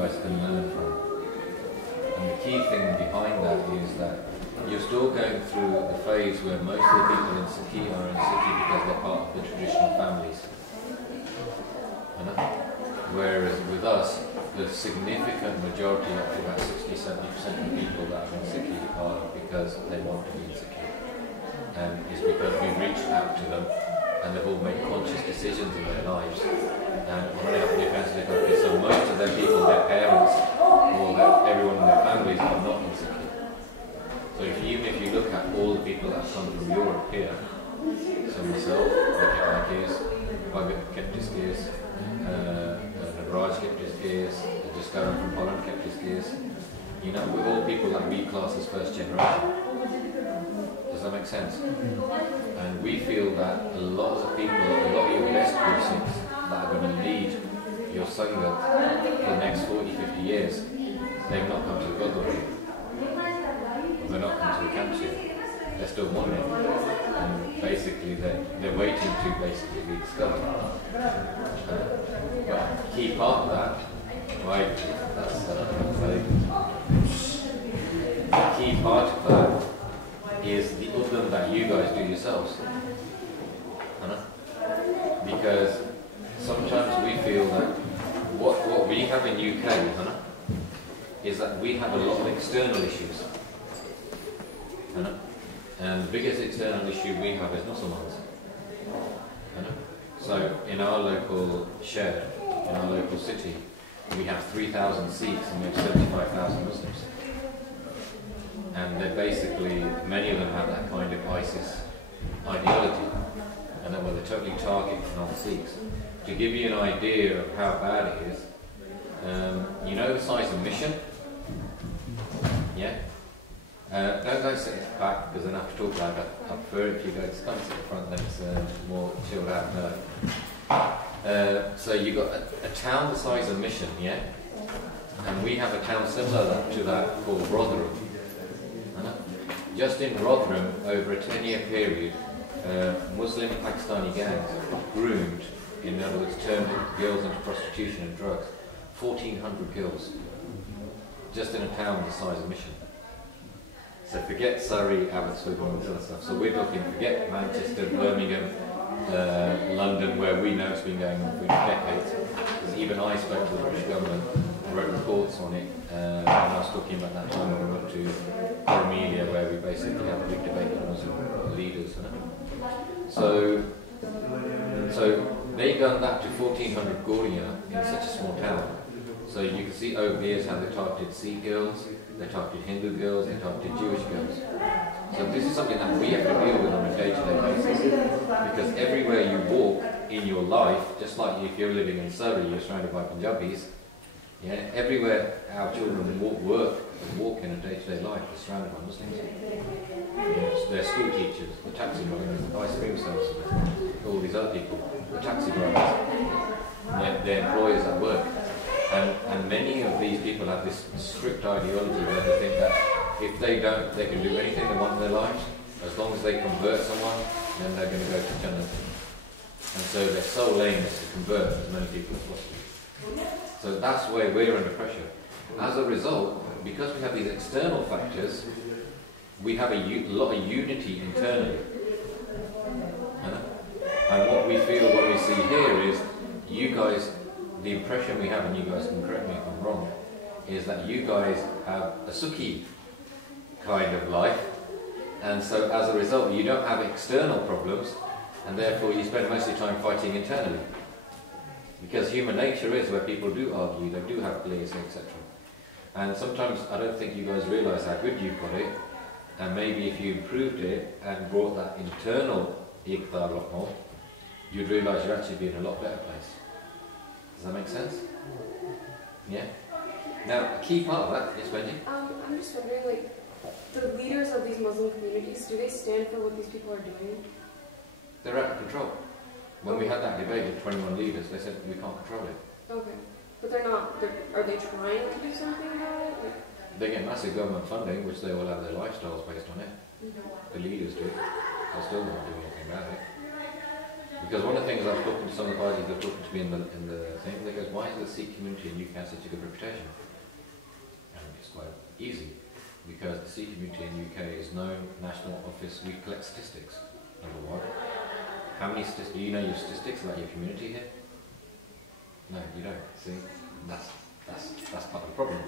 guys can learn from. And the key thing behind that is that you're still going through the phase where most of the people in Sikhi are in Sikhi because they're part of the traditional families. You know? Whereas with us, the significant majority, up to about 60-70% of the people that are in Sikhi are because they want to be in Sikhi. And it's because we reached out to them and they've all made conscious decisions in their lives. And on the events of the country, so most of their people, their parents, or everyone in their families are not in Sikhi. So even if you look at all the people that come from Europe here, so myself, Bhai kept his gears, Raj kept his gears, just going from Holland kept his gears. You know, we're all people that we class as first generation. Does that make sense? And we feel that a lot of the people, a lot of your best persons that are going to lead your Sangha for the next 40-50 years, they've not come to the Godwari. They're not come to the camps yet. They're still wandering. And basically they're waiting to basically be discovered. But a key part of that, right, that's the key part of that is the uddam that you guys do yourselves. Because sometimes we feel that what we have in UK is that we have a lot of external issues. And the biggest external issue we have is Muslims. So in our local share, in our local city, we have 3,000 Sikhs and we have 75,000 Muslims. And they're basically, many of them have that kind of ISIS ideology. And then they're totally targeting non-Sikhs. To give you an idea of how bad it is, you know the size of Mission? Yeah? Don't go sit at the back because then I have to talk about it. I prefer if you guys come sit at the front, then it's more chilled out. No. So you've got a town the size of Mission, yeah? And we have a town similar to that called Rotherham. Just in Rotherham, over a 10-year period, Muslim Pakistani gangs groomed, in other words, turned girls into prostitution and drugs. 1,400 girls. Just in a town the size of Mission. So forget Surrey, Abbotsford, and all this other stuff. So we're talking, forget Manchester, Birmingham, London, where we know it's been going on for decades. Because even I spoke to the British government, wrote reports on it, and I was talking about that time when we went to Armenia, where we basically had a big debate with Muslim leaders. So they done that to 1,400 Gauria in such a small town. So you can see over the years how they targeted Sikh girls, they targeted Hindu girls, they targeted Jewish girls. So this is something that we have to deal with on a day-to-day basis. Because everywhere you walk in your life, just like if you're living in Surrey, you're surrounded by Punjabis, yeah, everywhere our children walk in a day-to-day life, they're surrounded by Muslims. Yeah, they're school teachers, the taxi drivers, the ice cream sellers, all these other people, the taxi drivers, they're employers at work. And many of these people have this strict ideology where they think that if they don't, they can do anything they want in their lives. As long as they convert someone, then they're going to go to Jannah. And so their sole aim is to convert as many people as possible. So that's where we're under pressure. As a result, because we have these external factors, we have a lot of unity internally. And what we feel, what we see here is, you guys, the impression we have, and you guys can correct me if I'm wrong, is that you guys have a Sukhi kind of life, and so as a result you don't have external problems, and therefore you spend most of your time fighting internally. Because human nature is where people do argue, they do have glares, etc. And sometimes I don't think you guys realise how good you've got it, and maybe if you improved it and brought that internal iqdar a lot more, you'd realise you'd actually be in a lot better place. Does that make sense? Yeah? Now, a key part of that is Benji. I'm just wondering, like, the leaders of these Muslim communities, do they stand for what these people are doing? They're out of control. When we had that debate with 21 leaders, they said we can't control it. Okay. But they're not, are they trying to do something about it? Like, they get massive government funding, which they all have their lifestyles based on it. The leaders do. They're still not doing anything about it. Because one of the things I was talking to some of the parties that were talking to me in the thing, they goes, why is the Sikh community in UK such a good reputation? And it's quite easy, because the Sikh community in UK is known national office. We collect statistics. Number one, how many statistics? Do you know your statistics about your community here? No, you don't. See, that's part of the problem.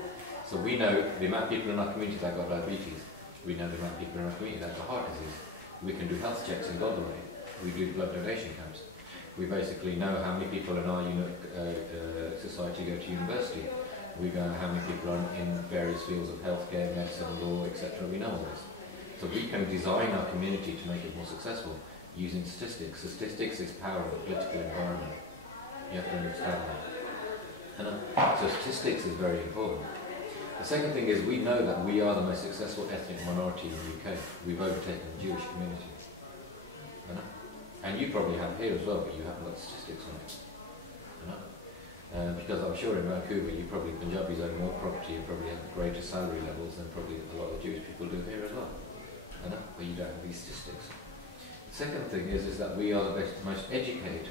So we know the amount of people in our community that got diabetes. We know the amount of people in our community that got heart disease. We can do health checks in Goldaway. We do blood donation camps. We basically know how many people in our society go to university. We know how many people are in various fields of healthcare, medicine, law, etc. We know all this. So we can design our community to make it more successful using statistics. Statistics is power in the political environment. You have to understand that. So statistics is very important. The second thing is we know that we are the most successful ethnic minority in the UK. We've overtaken the Jewish community. And you probably have here as well, but you haven't got statistics on it. Because I'm sure in Vancouver, Punjabis own more property and probably have greater salary levels than probably a lot of Jewish people do here as well. But you don't have these statistics. The second thing is that we are the most educated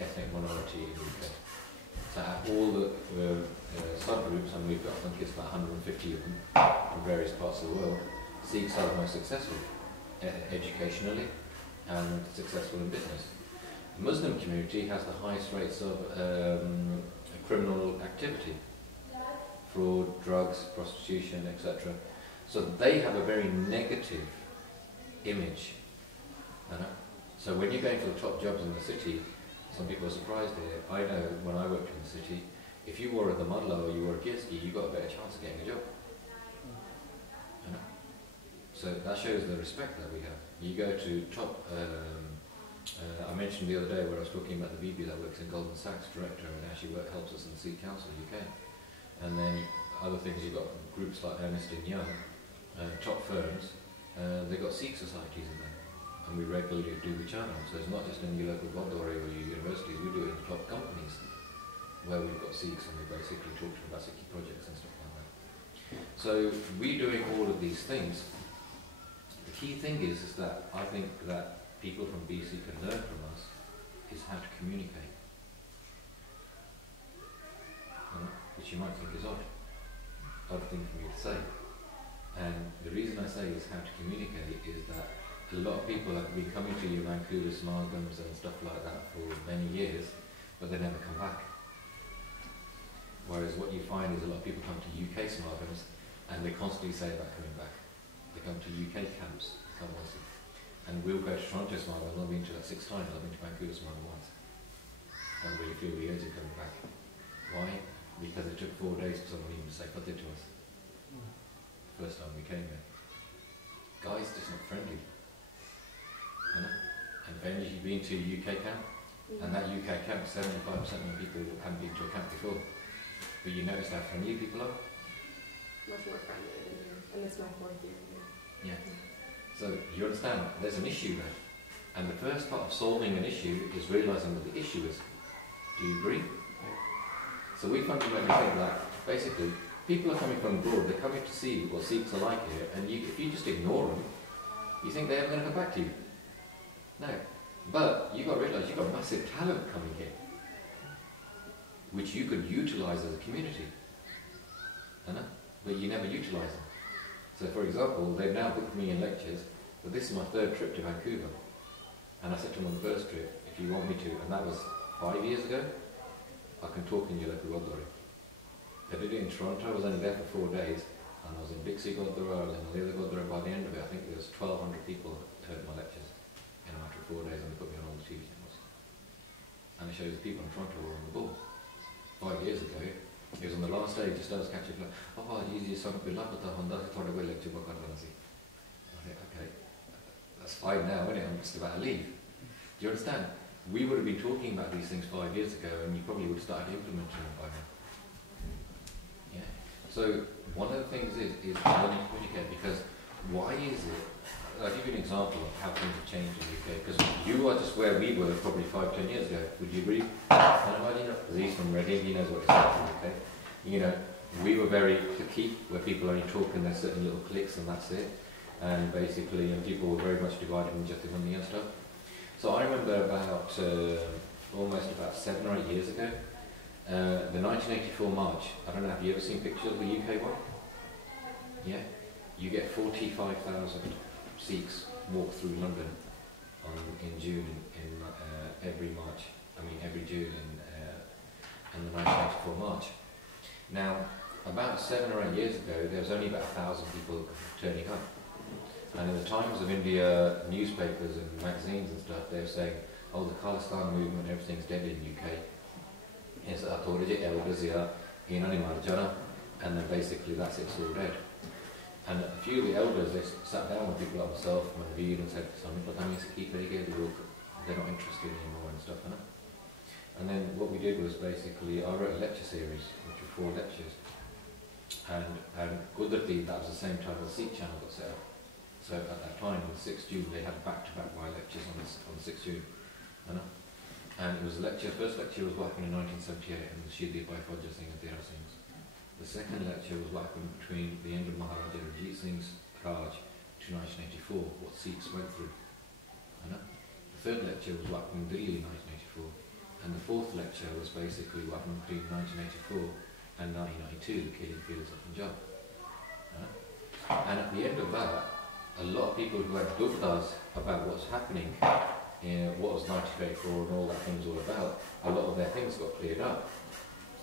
ethnic minority in the UK. So out of all the subgroups, and we've got, I think it's about 150 of them from various parts of the world, Sikhs are the most successful educationally and successful in business. The Muslim community has the highest rates of criminal activity, fraud, drugs, prostitution, etc. So they have a very negative image. So when you're going for the top jobs in the city, some people are surprised here. I know when I worked in the city, if you wore a Damadla or you wore a Girski, you got a better chance of getting a job. So that shows the respect that we have. You go to top, I mentioned the other day where I was talking about the BB that works in Goldman Sachs, director, and actually helps us in the Sikh Council UK. And then other things, you've got groups like Ernst & Young, top firms, they've got Sikh societies in there. And we regularly do Vichanam. So it's not just in your local Gurdwara or your universities, we do it in top companies where we've got Sikhs and we basically talk to them about Sikh projects and stuff like that. So we doing all of these things. The key thing is that I think that people from BC can learn from us is how to communicate. Which you might think is odd thing for me to say. And the reason I say is how to communicate is that a lot of people have been coming to your Vancouver smartgums and stuff like that for many years, but they never come back. Whereas what you find is a lot of people come to UK smartgums and they constantly say about coming back. They come to UK camps, come once. And we'll go to Toronto smartgums. I've been to that 6 times. I've been to Vancouver smartgum once. And we feel the urge of coming back. Why? Because it took 4 days for someone even to say something to us. First time we came here. Guys, just not friendly. And Ben, you've been to a UK camp, and that UK camp, 75% of the people haven't been to a camp before. But you notice how friendly people are? Much more friendly than here, and it's my 4th year here. Yeah. So you understand, there's an issue there. And the first part of solving an issue is realising what the issue is. Do you agree? So we fundamentally think that, basically, people are coming from abroad, they're coming to see what Sikhs are like here, and if you just ignore them, you think they're ever going to come back to you. No. But you've got to realise you've got massive talent coming here, which you could utilise as a community. But you never utilise them. So for example, they've now booked me in lectures, but this is my 3rd trip to Vancouver. And I said to them on the first trip, if you want me to, and that was 5 years ago, I can talk in your local Gurdwara. I did it in Toronto, I was only there for 4 days, and I was in Bixie Gurdwara, and then the other Gurdwara. By the end of it, I think there was 1,200 people that heard my lectures in a matter of 4 days, and they put me on all the TV channels. And it shows the people in Toronto were on the ball. 5 years ago, it was on the last day, just I was catching like, oh, you sung good luck with the Honda, I thought I would lecture book on Nancy. I think, okay, that's fine now, isn't it? I'm just about to leave. Do you understand? We would have been talking about these things 5 years ago, and you probably would have started implementing them by now. Yeah. So one of the things is learning to communicate, because why is it? I'll give you an example of how things have changed in the UK, because you are just where we were probably 5-10 years ago. Would you agree? Because he's from Reading, he knows what it's like in the UK. You know, we were very cliquey, where people only talk in their certain little cliques and that's it. And basically, people were very much divided in just the money and stuff. So I remember about almost about 7 or 8 years ago, the 1984 march. I don't know, have you ever seen pictures of the UK one? Yeah? You get 45,000 Sikhs walk through London in June in every March. I mean every June in the 1984 march. Now, about 7 or 8 years ago, there was only about 1,000 people turning up. And in the Times of India newspapers and magazines and stuff, they were saying, oh, the Khalsa movement, everything's dead in the UK. It's elders here, and then basically that's it, it's all dead. And a few of the elders, they sat down with people like myself, Manveer, and said, they're not interested anymore and stuff, you know? And then what we did was basically, I wrote a lecture series, which were 4 lectures. And Kudrati, that was the same time the Sikh channel got set up. So at that time, on the 6th June, they had back-to-back my lectures on the 6th June. You know? And it was a lecture, first lecture was what happened in 1978, and the Shidi Bhai Fauja Singh and Tera Singh's. The second lecture was what happened between the end of Maharaja Jagjit Singh's Raj to 1984, what Sikhs went through. You know? The third lecture was what happened in Delhi in 1984. And the fourth lecture was basically what happened between 1984 and 1992, the killing fields of Punjab. You know? And at the end of that, a lot of people who had dubdas about what's happening, what was 1984 and all that thing was all about, a lot of their things got cleared up.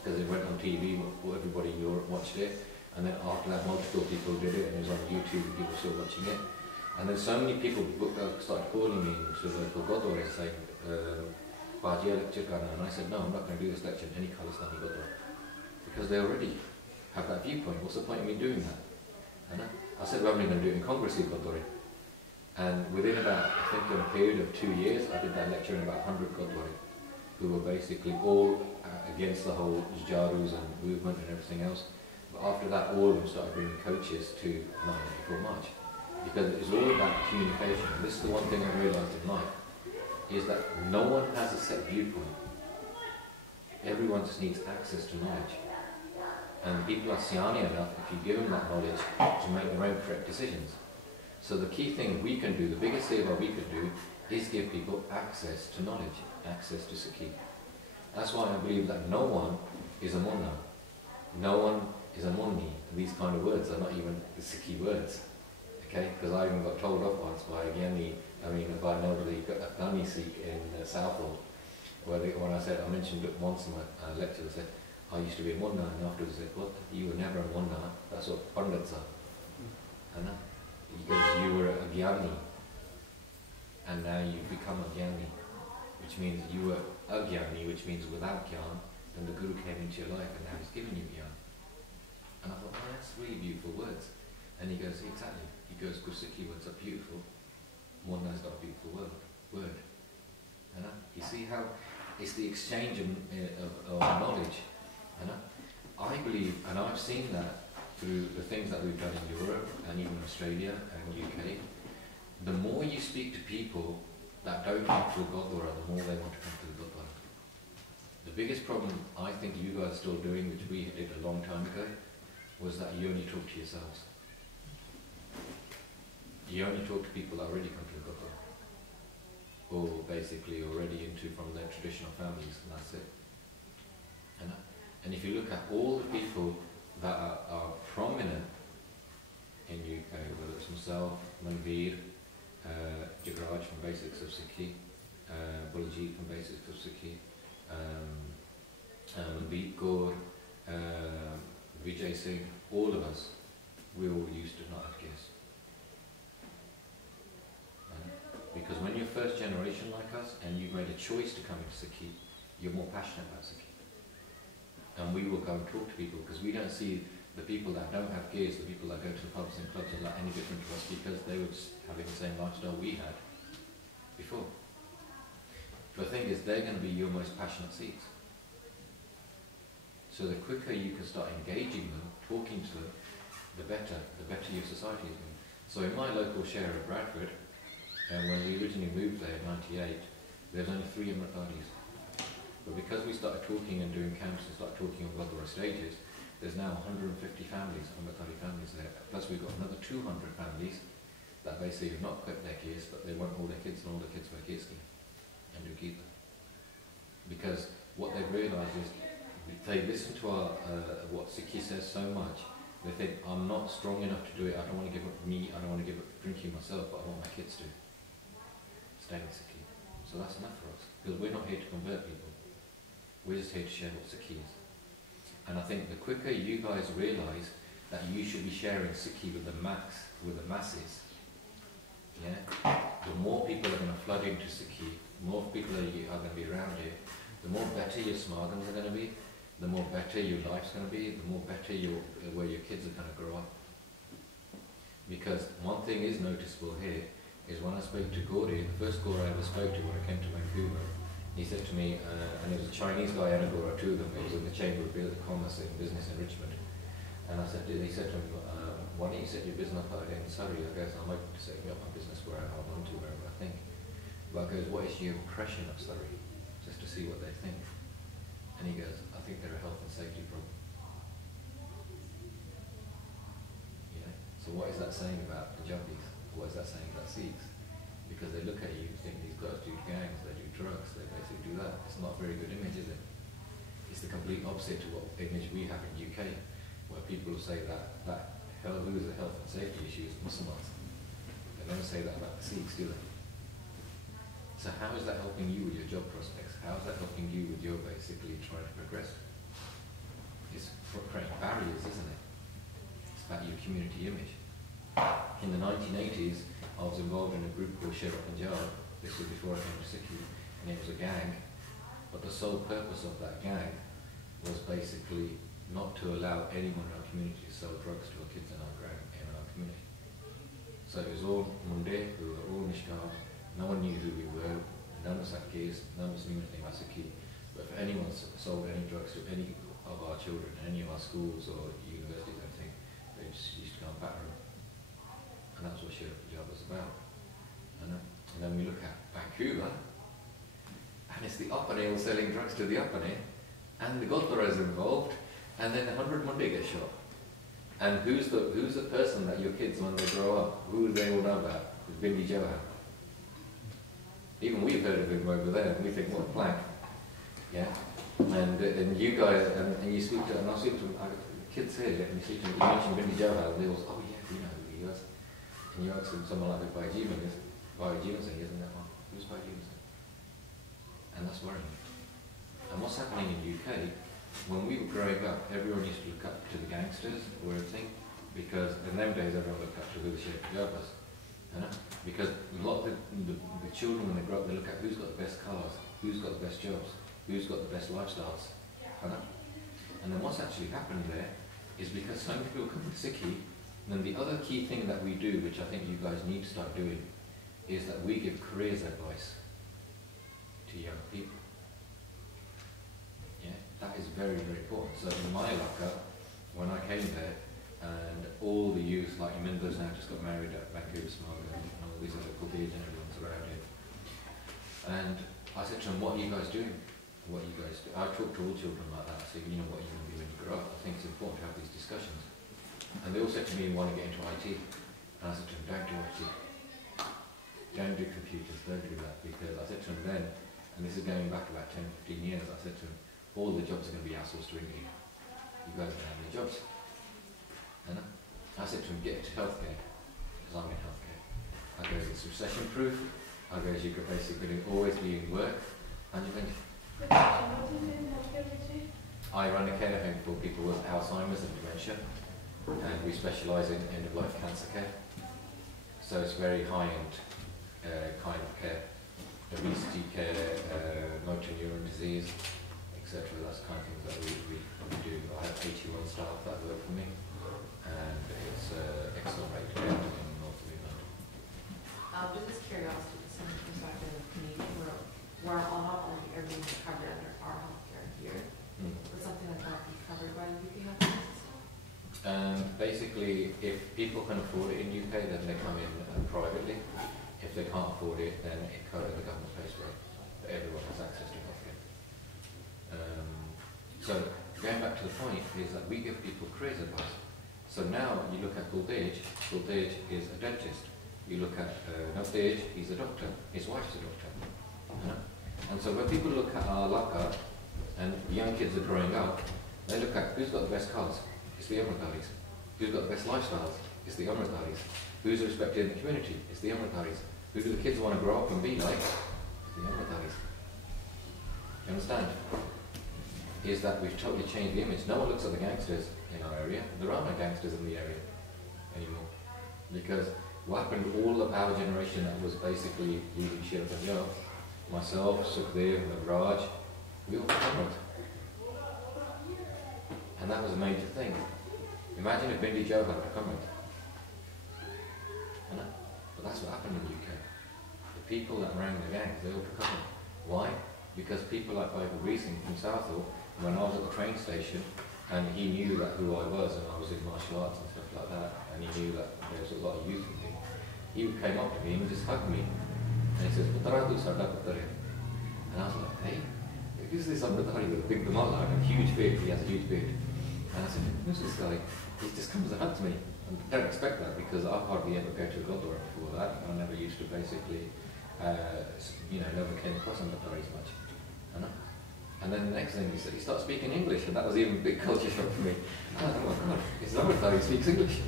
Because it went on TV, everybody in Europe watched it, and then after that multiple people did it, and it was on YouTube and people were still watching it. And then so many people started calling me to the local Gurdwara saying, Bhaji, lecture karna, and I said, no, I'm not going to do this lecture in any Khalistani Gurdwara. Because they already have that viewpoint. What's the point of me doing that? I said, well, I'm only going to do it in Congress Gurdwara. And within about, I think in a period of 2 years, I did that lecture in about 100 Gurdwara, who were basically all against the whole Jarus and movement and everything else. But after that, all of them started bringing coaches to 1984 March. Because it was all about communication. And this is the one thing I realised in life, is that no one has a set viewpoint. Everyone just needs access to knowledge. And people are siani enough if you give them that knowledge to make their own correct decisions. So the key thing we can do, the biggest seva we can do, is give people access to knowledge, access to Sikhi. That's why I believe that no one is a munna, no one is a munni. These kind of words are not even the Sikhi words. Okay? Because I even got told off once by a Gyani, by an elderly Afghani Sikh in Southall, where when I mentioned it once in my lecture, they said, I used to be a munna, and afterwards they said, what? You were never a munna, that's what Pandits are. Because you were a Gyani, and now you've become a Gyani, which means you were a Gyani, which means without Gyan, then the Guru came into your life and now he's given you Gyan. And I thought, oh, that's really beautiful words. And he goes, exactly. He goes, Gursikhi words are beautiful. Munna's got a beautiful word. You see how it's the exchange of knowledge. I believe, and I've seen that through the things that we've done in Europe and even Australia and UK, the more you speak to people that don't come to the Gurdwara, the more they want to come to the Gurdwara. The biggest problem I think you guys are still doing, which we did a long time ago, was that you only talk to yourselves. You only talk to people that already come to the Gurdwara, or basically already from their traditional families, and that's it. And if you look at all the people that are prominent in UK, whether it's myself, Manveer, Jagraj from Basics of Sikhi, Bulajit from Basics of Sikhi, Mandeep Kaur, Vijay Singh, all of us, we all used to not have guests. Because when you're first generation like us and you've made a choice to come into Sikhi, you're more passionate about Sikhi. And we will go and talk to people because we don't see the people that don't have gears, the people that go to the pubs and clubs are like any different to us because they were having the same lifestyle we had before. But the thing is, they're going to be your most passionate Sikhs. So the quicker you can start engaging them, talking to them, the better your society is going. So in my local share of Bradford, when we originally moved there in '98, there was only 3 Amritadis. But because we started talking and doing camps and started talking on Gurdwara stages, there's now 150 families, Amritari families there. Plus we've got another 200 families that basically have not quit their gears, but they want all their kids and all their kids wear gear scheme. and do keep. Because what they've realised is they listen to what Sikhi says so much, they think, I'm not strong enough to do it, I don't want to give up meat, I don't want to give up drinking myself, but I want my kids to stay in Sikhi. So that's enough for us, because we're not here to convert people, we're just here to share what Sikhi is. And I think the quicker you guys realise that you should be sharing Sikhi with the masses, yeah, the more people are going to flood into Sikhi, the more people are going to be around here, the more better your smagams are going to be, the more better your life's going to be, the more better where your kids are going to grow up. Because one thing is noticeable here, is when I spoke to Gauri, the first Gauri I ever spoke to when I came to Vancouver, he said to me, and it was a Chinese guy and a Gauri, two of them, it was in the Chamber of Commerce and Business in Richmond. And he said to him, why don't you set your business up in Surrey? I goes, I'm open to setting up my business wherever I want to, wherever I think. But I goes, what is your impression of Surrey? Just to see what they think. And he goes, I think they're a health and safety problem. Yeah. So what is that saying about Punjabis? What is that saying about Sikhs? Because they look at you and think these guys do gangs, they do drugs, they basically do that. It's not a very good image, is it? It's the complete opposite to what image we have in UK, where people will say that who is a health and safety issue is Muslims. They never say that about the Sikhs, do they? So how is that helping you with your job prospects? How is that helping you with your basically trying to progress? It's creating barriers, isn't it? It's about your community image. In the 1980s, I was involved in a group called Share Punjab. This was before I came to Sikhi, and it was a gang. But the sole purpose of that gang was basically not to allow anyone in our community to sell drugs to our kids in our community. So it was all Munde, who were all Nishkar. No one knew who we were, none of us had kids, none of us knew anything about Sikhi. But if anyone sold any drugs to any of our children, any of our schools or universities or anything, they just used to go and batter them. And that's what Share Punjab was about. And then we look at Vancouver, and it's the Uppany all selling drugs to the Uppany, and the Gurdwaras involved, and then 100 Monday get shot. And who's the person that your kids, when they grow up, who do they all know about? It's Bindi Johan. Even we've heard of him over there, and we think, what a plank. Yeah? And you guys, and you speak to, and I speak to kids here, and you speak to them, you mention Bindi Johan, and they all say, oh yeah, we know who he is. And you ask them, someone like Bhai Singh, isn't that one? Who's Bhai Singh? And that's worrying. And what's happening in UK, when we were growing up, everyone used to look up to the gangsters or everything, because in them days everyone looked up to who the Share Punjab was. Because a lot of the children, when they grow up, they look at who's got the best cars, who's got the best jobs, who's got the best lifestyles. And then what's actually happening there is because so many people come to Sikhi, then the other key thing that we do, which I think you guys need to start doing, is that we give careers advice to young people. Yeah, that is very, very important. So in my ilaka, when I came there, and all the youth, like Minda's now just got married at Vancouver Smog, and all these other coolies and everyone's around here. And I said to them, what are you guys doing? What are you guys do? I talk to all children like that, so you know what you're going to do when you grow up. I think it's important to have these discussions. And they all said to me, want to get into IT. And I said to them, don't do IT. Don't do computers, don't do that. Because I said to them then, and this is going back about 10, 15 years, I said to them, all the jobs are going to be outsourced to India. You guys don't have any jobs. And I said to him, get into healthcare, because I'm in healthcare. I go, it's recession proof. I go, you could basically always be in work. And you think, I run a care home for people with Alzheimer's and dementia, and we specialise in end-of-life cancer care. So it's very high-end kind of care, obesity care, motor neuron disease, etc. That's the kind of things that we do. I have 81 staff that work for me, and it's excellent rate care in North of England. Just curiosity, from some perspective of Canadian, where not only everything is covered under our healthcare here, but something like that be covered by the UK healthcare system? Basically, if people can afford it in UK, then they come in privately. If they can't afford it, then the government pays for it. But everyone has access to healthcare. So going back to the point is that we give people careers advice. So now you look at Gurdej is a dentist. You look at Navdej, he's a doctor. His wife's a doctor. And so when people look at our laka and young kids are growing up, they look at who's got the best cars? It's the Amritaris. Who's got the best lifestyles? It's the Amritaris. Who's respected in the community? It's the Amritaris. Who do the kids want to grow up and be like? It's the Amritaris. You understand? Is that we've totally changed the image. No one looks at the gangsters in our area. There are no gangsters in the area anymore. Because what happened, all of our generation that was basically leading Shir Punjab, myself, Sukhdev, Raj, we all covered. And that was a major thing. Imagine if Bindi Joe had become it. But that's what happened in the UK. The people that rang the gangs, they all become it. Why? Because people like Bhai Singh from Southall, when I was at the train station, and he knew that who I was, and I was in martial arts and stuff like that, and he knew that there was a lot of youth in me, he came up to me and he just hugged me. And he says, "Putra tu sada putra." And I was like, "Hey, who's this Amritari with a big damala and a huge beard?" He has a huge beard. And I said, "Who's this guy?" He just comes and hugs me. And I don't expect that because I hardly ever go to a Gurdwara before that. I never used to basically, never came across Amritaris much. And then the next thing he said, he started speaking English, and that was even a big culture shock for me. I was like, "Oh my God, it's an Amritari, he speaks English."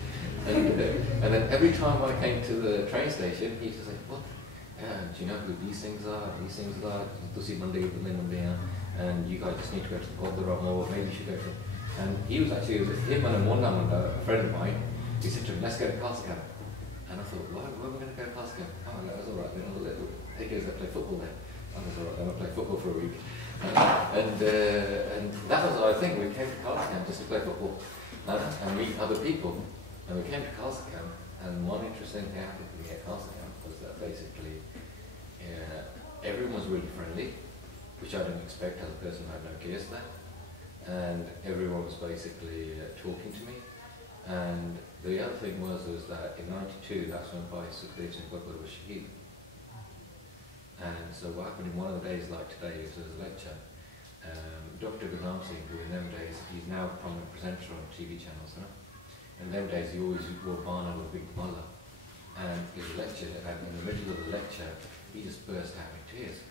And then every time I came to the train station, he used to say, "Well, do you know who these things are? These things are, and you guys just need to go to the Gurdwara more, maybe you should go to..." And he was actually, it was him and a friend of mine, he said to him, "Let's go to Khalsa." And I thought, why are we going to go to Khalsa? Oh, that was alright, he goes, "I play football there." I was alright, then I played football for a week. And that was our thing. We came to Khalsa just to play football and meet other people. And we came to Khalsa, and one interesting thing happened to me at Khalsa was that basically everyone was really friendly, which I didn't expect as a person who had no cares there. And everyone was basically talking to me. And the other thing was that in '92, that's when Bhai Sukhdev Singh was shaheed. And so what happened in one of the days like today is there was a lecture. Dr. Ghulam Singh, who in them days, he's now a prominent presenter on TV channels, huh? In them days he always wore Bana with a big mullah. And he was lectured, and in the middle of the lecture, he just burst out in tears.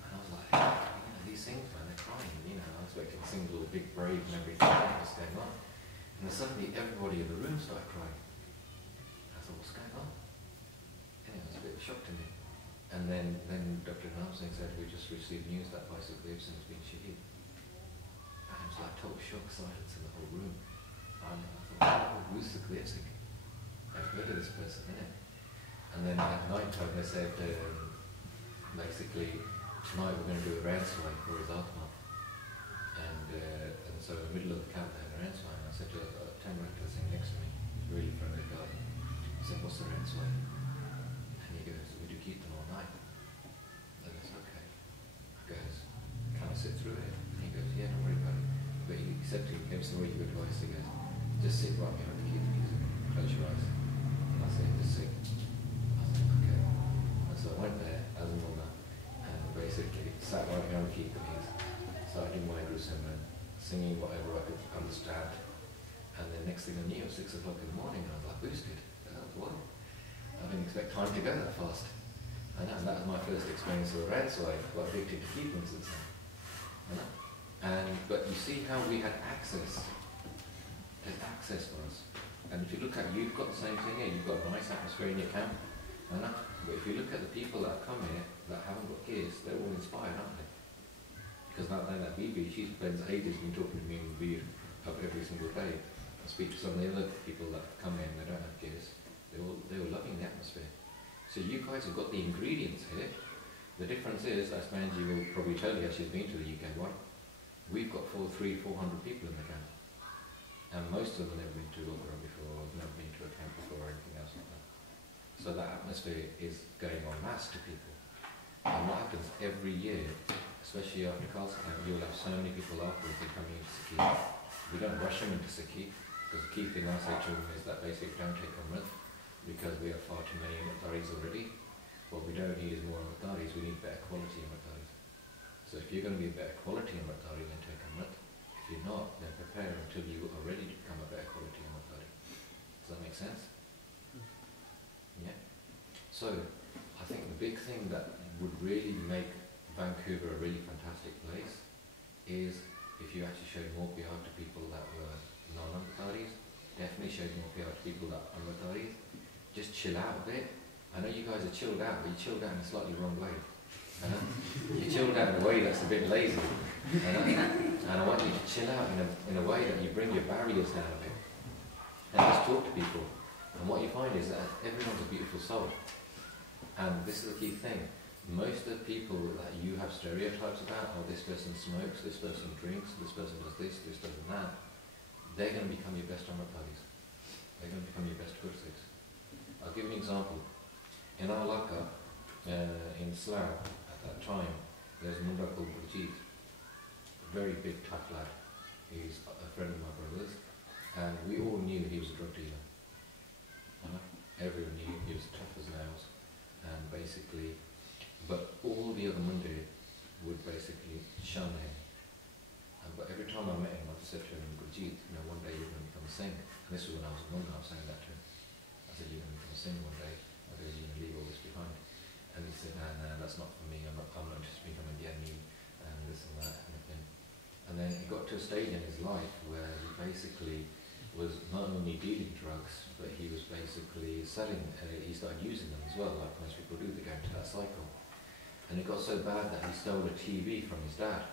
And I was like, these things, man, they're crying, I was expecting Singh's all big, brave and everything, what's going on? And then suddenly everybody in the room started crying. I thought, what's going on? And it was a bit of a shock to me. And then Dr. Ghulam Singh said, "We just received news that Bhai Sukhdev Singh has been shaheed." And it was like total shock, silence in the whole room. And I thought, "Oh, who's Sukhdev Singh? I've heard of this person, innit?" And then at night time they said, basically, tonight we're going to do a ransway for his atma. And so in the middle of the camp they had a ransway, and I said to Tamara sitting next to me, he's a really friendly guy. I said, "What's the ransway?" And he goes, "We do kirtan all night." I goes, "Okay." I goes, "Can I sit through it?" And he goes, "Yeah, don't worry about it." But he said to me, gave some really good advice. He goes, "Just sit right behind the kirtan music, close your eyes." And I said, "Just sing." I was like, "Okay." And so I went there as a woman and basically sat right behind the kirtan music, started doing my Guru Simran, singing whatever I could understand. And then next thing I knew, it was 6 o'clock in the morning, and I was like, boosted. That was wild. I didn't expect time to go that fast. And that was my first experience of a ransway. I got addicted to keeping since then. But you see how we had access. There's access for us. And if you look at, you've got the same thing here. You've got a nice atmosphere in your camp. But if you look at the people that come here that haven't got kids, they're all inspired, aren't they? Because that Bibi, she spends ages been talking to me in Veer every single day. I speak to some of the other people that come in, they don't have kids. They were loving the atmosphere. So you guys have got the ingredients here. The difference is, as Manji will probably tell you, as she's been to the UK one, we've got 400 people in the camp. And most of them have never been to Gurdwara before, or never been to a camp before, or anything else like that. So that atmosphere is going en masse to people. And what happens every year, especially after Khalsa camp, you'll have so many people afterwards who come into Sikhi. We don't rush them into Sikhi, because the key thing I say to them is that basically don't take Amrit, because we have far too many Amritaris already. What we don't need is more Amritaris, we need better quality Amritaris. So if you're going to be a better quality Amritari, then take Amrit. If you're not, then prepare until you are ready to become a better quality Amritari. Does that make sense? Yeah? So, I think the big thing that would really make Vancouver a really fantastic place is if you actually showed more PR to people that were non-Amritadis, definitely showed more PR to people that are Amritadis. Just chill out a bit. I know you guys are chilled out, but you chilled out in a slightly wrong way. You chilled out in a way that's a bit lazy. And I want you to chill out in a way that you bring your barriers down a bit. And just talk to people. And what you find is that everyone's a beautiful soul. And this is the key thing. Most of the people that you have stereotypes about, oh, this person smokes, this person drinks, this person does this does that, they're going to become your best Amritadis. They're going to become your best Gursikhs. I'll give you an example. In our Laka, in Slough, at that time, there's a Munda called Jagjit, a very big tough lad. He's a friend of my brother's, and we all knew he was a drug dealer. Everyone knew he was tough as nails, and basically, but all the other Munda would basically shun him. But every time I met him, I said to him, Jagjit, one day you're going to become a Singh. And this was when I was a Munda, I was saying that to him. I said, you're going to become a Singh one day, otherwise you're going to leave all this behind. And he said, no, that's not for me, I'm not just becoming a Gyani, and this and that kind of thing. And then he got to a stage in his life where he basically was not only dealing drugs, but he was basically selling, he started using them as well, like most people do, they go into that cycle. And it got so bad that he stole a TV from his dad,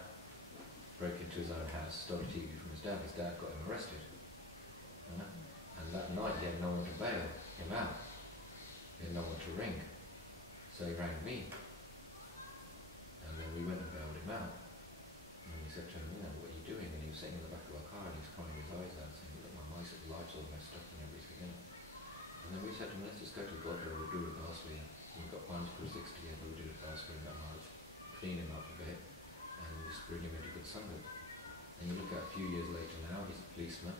broke into his own house, stole a TV from his dad got him arrested. And that night he had no one to bail him out, he had no one to ring, so he rang me. And then we went and bailed him out. And we said to him, what are you doing? And he was sitting in the back of our car and he was crying his eyes out, saying, look, my life's all messed up and everything. And then we said to him, let's just go to God, we'll do it last week. We got plans for 6 together, we did it last week that much, clean him up a bit, and just bring him into good sangat. And you look at a few years later now, he's a policeman,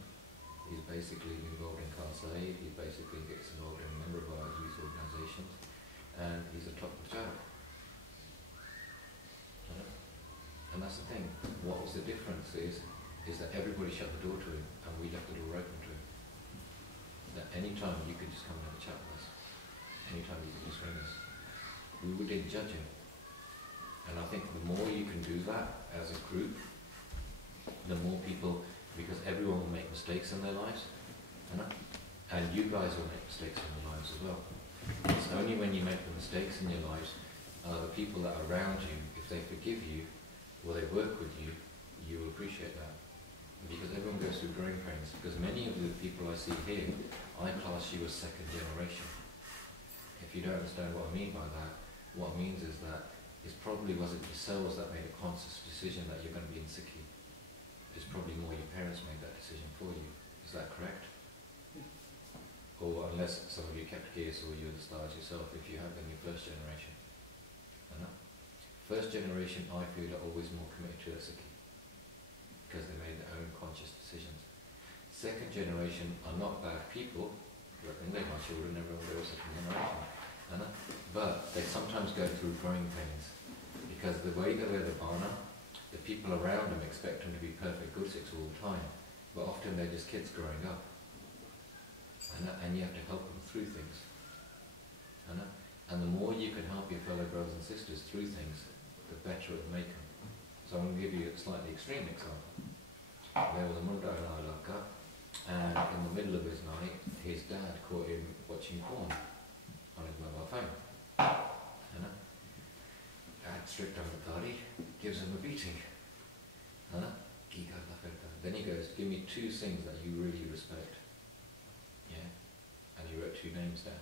he's basically involved in Khalsa, he basically gets involved in a number of our youth organisations, and he's a top Pachara. And that's the thing, what was the difference is that everybody shut the door to him, and we left the door open to him. That any time you could just come and have a chat with us. Anytime you can just ring us. We didn't judge him. And I think the more you can do that as a group, the more people, because everyone will make mistakes in their lives, and you guys will make mistakes in your lives as well. It's only when you make the mistakes in your lives, the people that are around you, if they forgive you, or they work with you, you will appreciate that. Because everyone goes through growing pains. Because many of the people I see here, I class you as second generation. If you don't understand what I mean by that, what it means is that it probably wasn't yourselves that made a conscious decision that you're going to be in Sikhi. It's probably more your parents made that decision for you. Is that correct? Or unless some of you kept gears or you're the stars yourself, if you have, then you're first generation. First generation, I feel, are always more committed to their Sikhi because they made their own conscious decisions. Second generation are not bad people. They're my children, everyone goes second generation. But they sometimes go through growing pains because the way they wear the bana, the people around them expect them to be perfect Gursikhs all the time, but often they're just kids growing up. And you have to help them through things. And the more you can help your fellow brothers and sisters through things, the better it will make them. So I'm going to give you a slightly extreme example. There was a Munda in our Laka, and in the middle of his night, his dad caught him watching porn on his mobile phone. Dad, strict Amritari, gives him a beating. Then he goes, give me 2 Singhs that you really respect. Yeah? And he wrote 2 names down.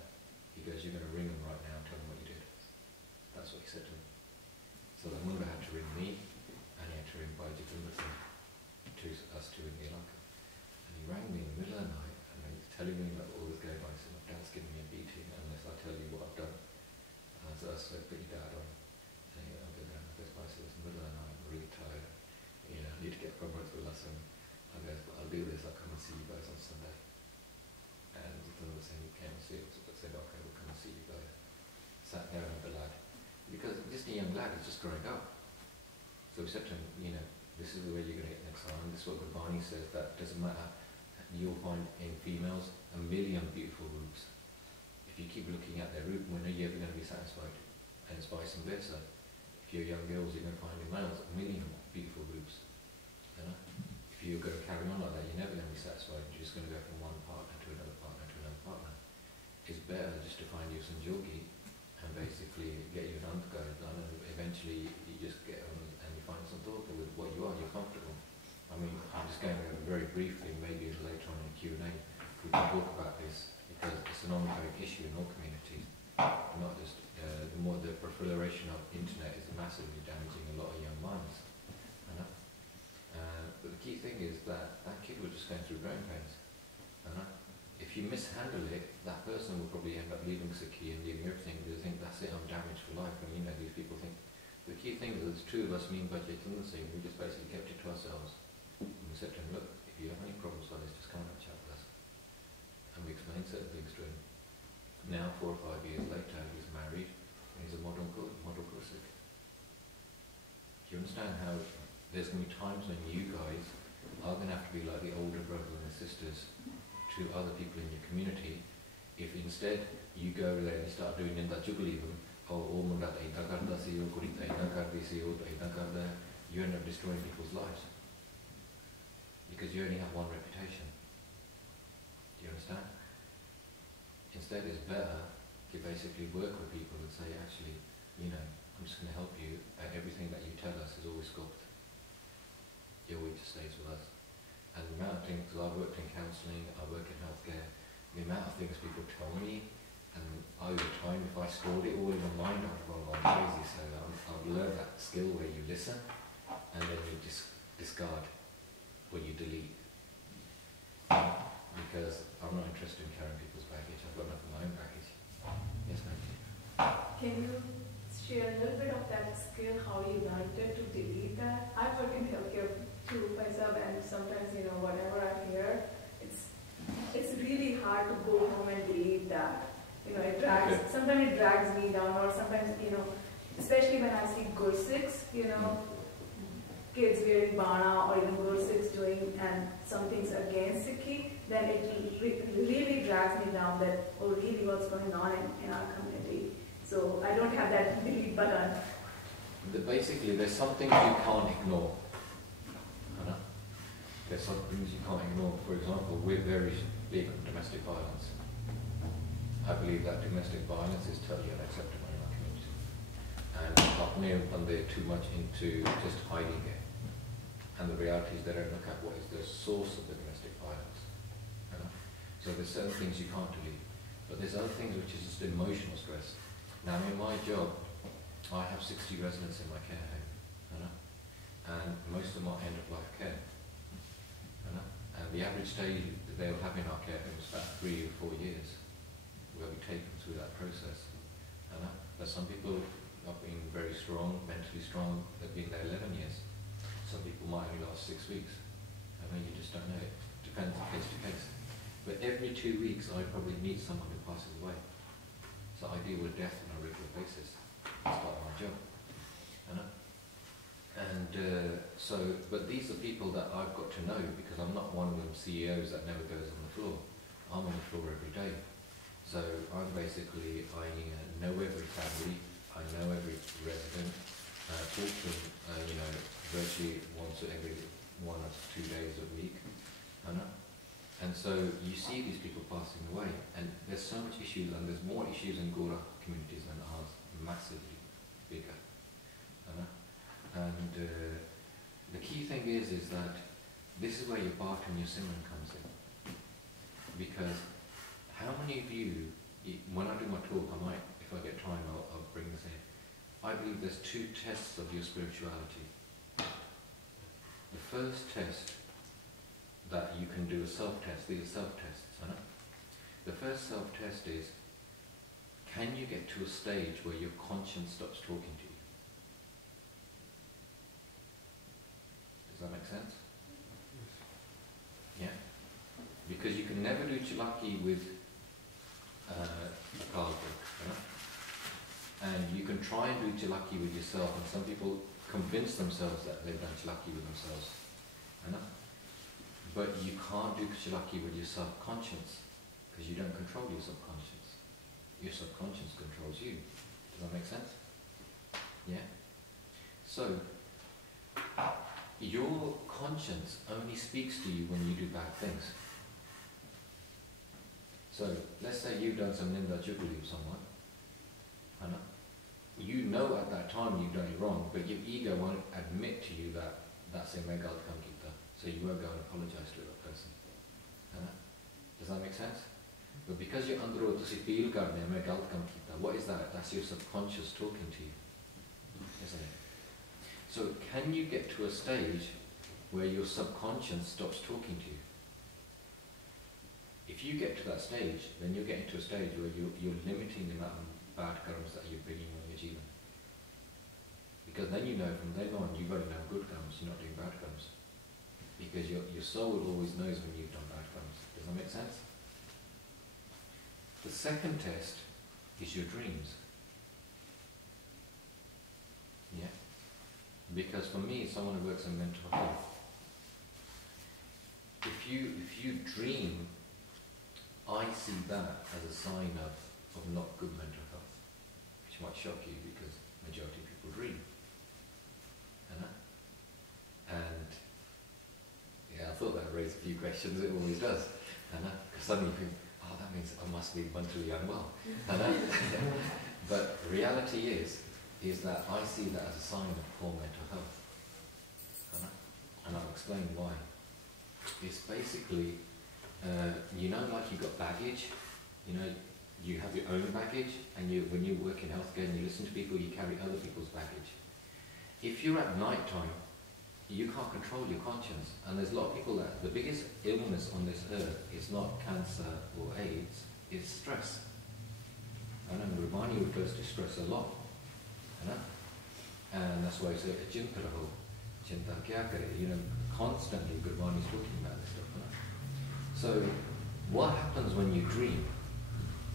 He goes, you're going to ring them right now and tell them what you did. That's what he said to him. So the Munda had to ring me, and he had to ring Bhai, to us 2 in the Lanka. And he rang me in the middle of the night, and he's telling me like all this going on. He said, my dad's giving me a beating unless I tell you what I've done. And I said, put your dad on. And I'll go down to this place. It's the middle of the night, I'm really tired. I need to get from to the lesson. I goes, but I'll do this, I'll come and see you guys on Sunday. And the other thing, he came and see us, but said, okay, we'll come and see you guys. Sat down with the lad. Because just a young lad is just growing up. So we said to him, this is the way you're going to get next time. This is what Gurbani says, that doesn't matter. You'll find in females 1,000,000 beautiful roots. If you keep looking at their root, when are you ever going to be satisfied? And it's vice versa. If you're young girls, you're going to find your males a million beautiful boobs. You know? If you're going to carry on like that, you're never going to be satisfied. You're just going to go from one partner to another partner to another partner. It's better just to find you some yogi and basically get you an undergo done, and eventually you just get on and you find some thought with what you are, you're comfortable. I mean, I'm just going over very briefly, maybe later on in the Q&A, we can talk about this, because it's an ongoing issue in all communities. Not just, the proliferation of internet is massively damaging a lot of young minds. You know? But the key thing is that that kid was just going through growing pains. You know? If you mishandle it, that person will probably end up leaving Sikhi and leaving everything. They think, that's it, I'm damaged for life. And you know, these people think, the key thing is there's two of us, me and Jagjit and the Singh, we just basically kept it to ourselves. And we said to him, look, if you have any problems like this, just come and have a chat with us. And we explained certain things to him. Now, 4 or 5 years later, he's married, and he's a model Gursikh. Do you understand how there's going to be times when you guys are going to have to be like the older brothers and sisters to other people in your community, if instead you go there and you start doing in that juggling, you end up destroying people's lives. Because you only have one reputation. Do you understand? Instead, it's better to basically work with people and say, actually, you know, I'm just going to help you, and everything that you tell us is always sculpted. It always just stays with us. And the amount of things, because I've worked in counselling, I work in healthcare, the amount of things people tell me, and over time, if I stored it all in my mind, I'd have gone crazy. So I've learned that skill where you listen, and then you discard, or you delete. Because I'm not interested in carrying people's baggage, I've got enough of my own baggage. Yes, ma'am. Can you share a little bit of that skill, how you learned it to delete that? I work in healthcare too, myself, and sometimes, you know, whatever I hear, it's really hard to go home and delete that. You know, it drags, sometimes it drags me down, or sometimes, you know, especially when I see Gursikhs, you know, kids wearing bana or even Gursikhs doing and some things against Sikhi, then it really drags me down that, oh, really what's going on in our community. So I don't have that delete button. Basically, there's some things you can't ignore. There's some things you can't ignore. For example, we're very big on domestic violence. I believe that domestic violence is totally unacceptable in our community. And they're too much into just hiding it. And the reality is they don't look at what is the source of the domestic violence. You know? So there's certain things you can't delete. But there's other things which is just emotional stress. Now in my job, I have 60 residents in my care home. You know? And most of them are end-of-life care. You know? And the average stay that they'll have in our care home is about 3 or 4 years, where we take them through that process. You know? But some people have been very strong, mentally strong, they've been there 11 years. Some people might only last 6 weeks. I mean, you just don't know. It depends case to case. But every 2 weeks, I probably meet someone who passes away. So I deal with death on a regular basis. That's part of my job. You know? And but these are people that I've got to know, because I'm not one of them CEOs that never goes on the floor. I'm on the floor every day. So I'm basically, I know every family, I know every resident, talk to them, you know, virtually once every 1 or 2 days a week. You know? And so you see these people passing away, and there's so much issues, and there's more issues in Gora communities than ours, massively bigger. You know? And the key thing is that this is where your Bhai and your Simran comes in. Because how many of you, when I do my talk, I might, if I get time, I'll bring this in. I believe there's 2 tests of your spirituality. The first test that you can do a self-test, these are self-tests, huh? The first self-test is, can you get to a stage where your conscience stops talking to you? Does that make sense? Yeah? Because you can never do chalaki with a card book, huh? And you can try and do chalaki with yourself, and some people convince themselves that they've done chalaki with themselves. You know? But you can't do chalaki with your subconscious, because you don't control your subconscious. Your subconscious controls you. Does that make sense? Yeah? So, your conscience only speaks to you when you do bad things. So, let's say you've done some ninda chugli with someone. Hana? You know at that time you've done it wrong, but your ego won't admit to you that that's a mega outcome kita. So you won't go and apologize to that person. Hana? Does that make sense? But because you're under to feel karne mega outcome kita, what is that? That's your subconscious talking to you. Isn't it? So can you get to a stage where your subconscious stops talking to you? If you get to that stage, then you're getting to a stage where you're limiting the amount of bad karmas that you're bringing on your jivan. Because then you know from then on you've only done good karmas, you're not doing bad karmas. Because your soul always knows when you've done bad karmas. Does that make sense? The second test is your dreams. Yeah? Because for me, someone who works in mental health, if you dream, I see that as a sign of not good mental health, which might shock you because majority of people dream. And yeah, I thought that raised a few questions, it always does. Because suddenly you think, oh, that means I must be mentally unwell. But reality is that I see that as a sign of poor mental health. And I'll explain why. It's basically, you know, like you've got baggage, you know, you have your own baggage, and when you work in healthcare and you listen to people, you carry other people's baggage. If you're at night time, you can't control your conscience. And there's a lot of people that the biggest illness on this earth is not cancer or AIDS, it's stress. I know Ramani refers to stress a lot. And that's why I say chinta raho, chinta kya kare, you know, constantly Gurvani is talking about this stuff. So what happens when you dream?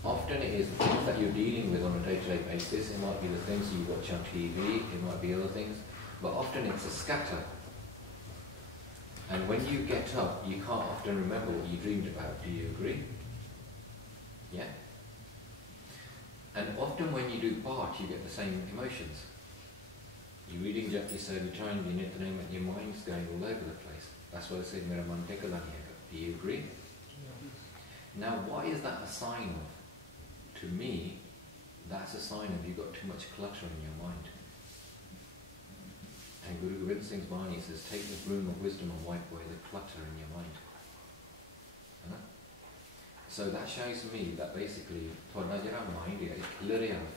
Often it is things that you're dealing with on a day-to-day basis. It might be the things you watch on TV, it might be other things, but often it's a scatter. And when you get up, you can't often remember what you dreamed about. Do you agree? Yeah? And often when you do part, you get the same emotions. You're reading Jagjit said, you're trying to be name and your mind's going all over the place. That's why I said, Mera man teka la nahi hai. Do you agree? Now, why is that a sign of? To me, that's a sign of you've got too much clutter in your mind. And Guru Gobind Singh's Bani says, take the broom of wisdom and wipe away the clutter in your mind. So that shows me that basically, mind is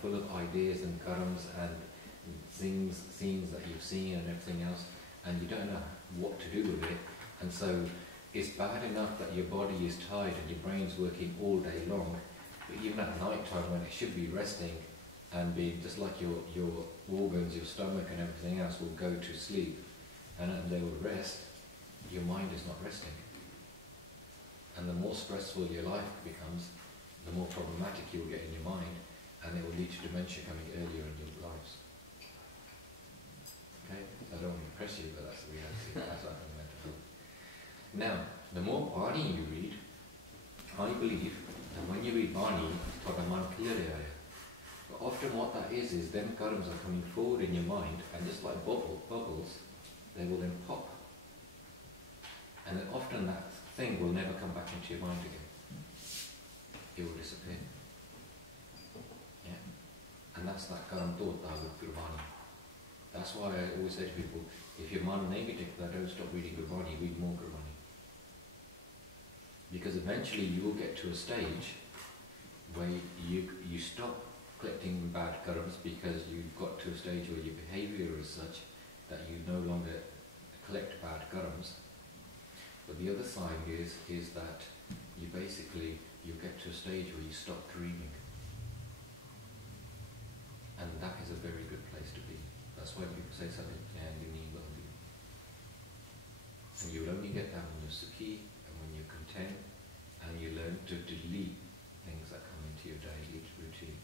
full of ideas and karams and scenes that you've seen and everything else, and you don't know what to do with it. And so it's bad enough that your body is tired and your brain's working all day long, but even at night time when it should be resting and being just like your organs, your stomach and everything else will go to sleep and they will rest, your mind is not resting. And the more stressful your life becomes, the more problematic you'll get in your mind, and it will lead to dementia coming earlier in your lives. Okay? I don't want to impress you, but that's the reality. That's what I'm meant to do. Now, the more Bani you read, I believe that when you read Bani, but often what that is them karmas are coming forward in your mind, and just like bubbles, they will then pop. And then often that thing will never come back into your mind again. It will disappear. Yeah? And that's that karam thought with Gurbani. That's why I always say to people, if you're man negative, don't stop reading Gurbani, read more Gurbani. Because eventually you will get to a stage where you stop collecting bad karmas because you've got to a stage where your behavior is such that you no longer collect bad karmas. But the other side is that you get to a stage where you stop dreaming. And that is a very good place to be. That's why people say something, and you'll only get that when you're sukhi and when you're content and you learn to delete things that come into your daily routine.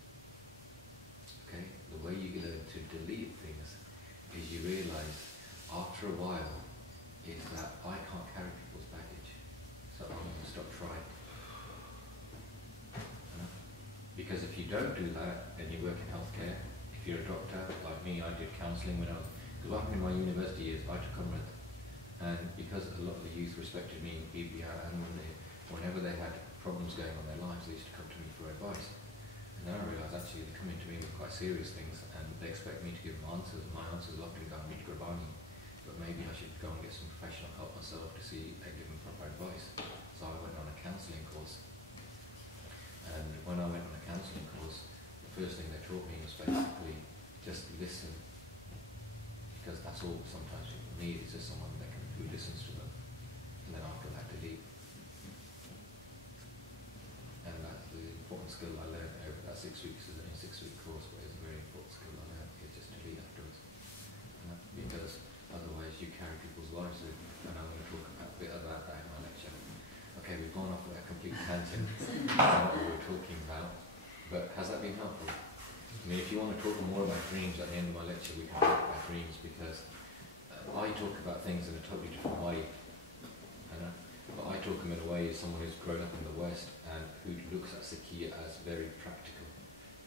Okay? The way you learn to delete things is you realize after a while is that I can't carry people's baggage, so I'm going to stop trying. Because if you don't do that, then you work in healthcare. If you're a doctor, like me, I did counselling when I was Because like in my university years, I took Umrah, and because a lot of the youth respected me in PBR, and whenever they had problems going on in their lives, they used to come to me for advice. And then I realised actually they come into me with quite serious things, and they expect me to give them answers. My answers often go and read Gurbani, but maybe I should go and get some professional help myself to see and give them proper advice. So I went on a counselling course, and when I went on a counselling course, the first thing they taught me was basically just listen, because that's all sometimes people need, is just someone who listens to them, and then after that delete. And that's the important skill I learned over that 6 weeks. It's only a 6 week course, but it's a very important skill I learned, is just delete afterwards. Because otherwise you carry people's lives with, and I'm going to talk a bit about that in my lecture. Okay, we've gone off on a complete tangent about what we were talking about, but has that been helpful? I mean, if you want to talk more about dreams at the end of my lecture, we can talk about dreams, because I talk about things in a totally different way, but I talk them in a way as someone who's grown up in the West and who looks at Sikhi as very practical,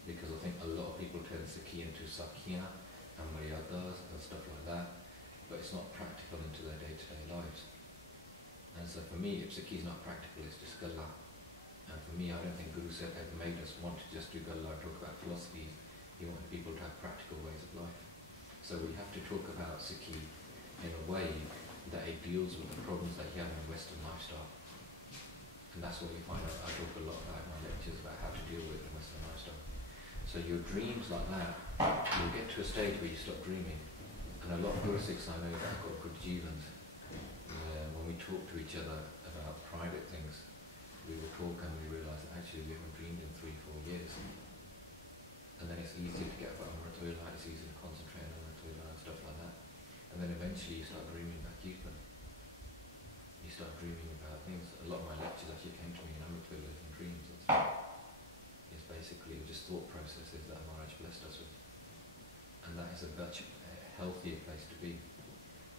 because I think a lot of people turn Sikhi into Sakhiya and Maryadas and stuff like that, but it's not practical into their day-to-day lives. And so for me, if Sikhi is not practical, it's just Galla. And for me, I don't think Guru Sahib ever made us want to just do Galla and talk about philosophies. He wanted people to have practical ways of life. So we have to talk about Sikhi in a way that it deals with the problems that you have in Western lifestyle. And that's what you find out. I talk a lot about in my lectures about how to deal with the Western lifestyle. So your dreams like that, you'll get to a stage where you stop dreaming. And a lot of Guru Sikhs I know that have got good jivans. When we talk to each other about private things, we will talk and we realise that actually we haven't dreamed in 3-4 years. And then it's easier to get about Amratoila, it's easier to concentrate on Amratoila and stuff like that. And then eventually you start dreaming about Kirtan. You start dreaming about things. A lot of my lectures actually came to me in Amratoila in dreams. It's basically just thought processes that Maharaj blessed us with. And that is a much healthier place to be,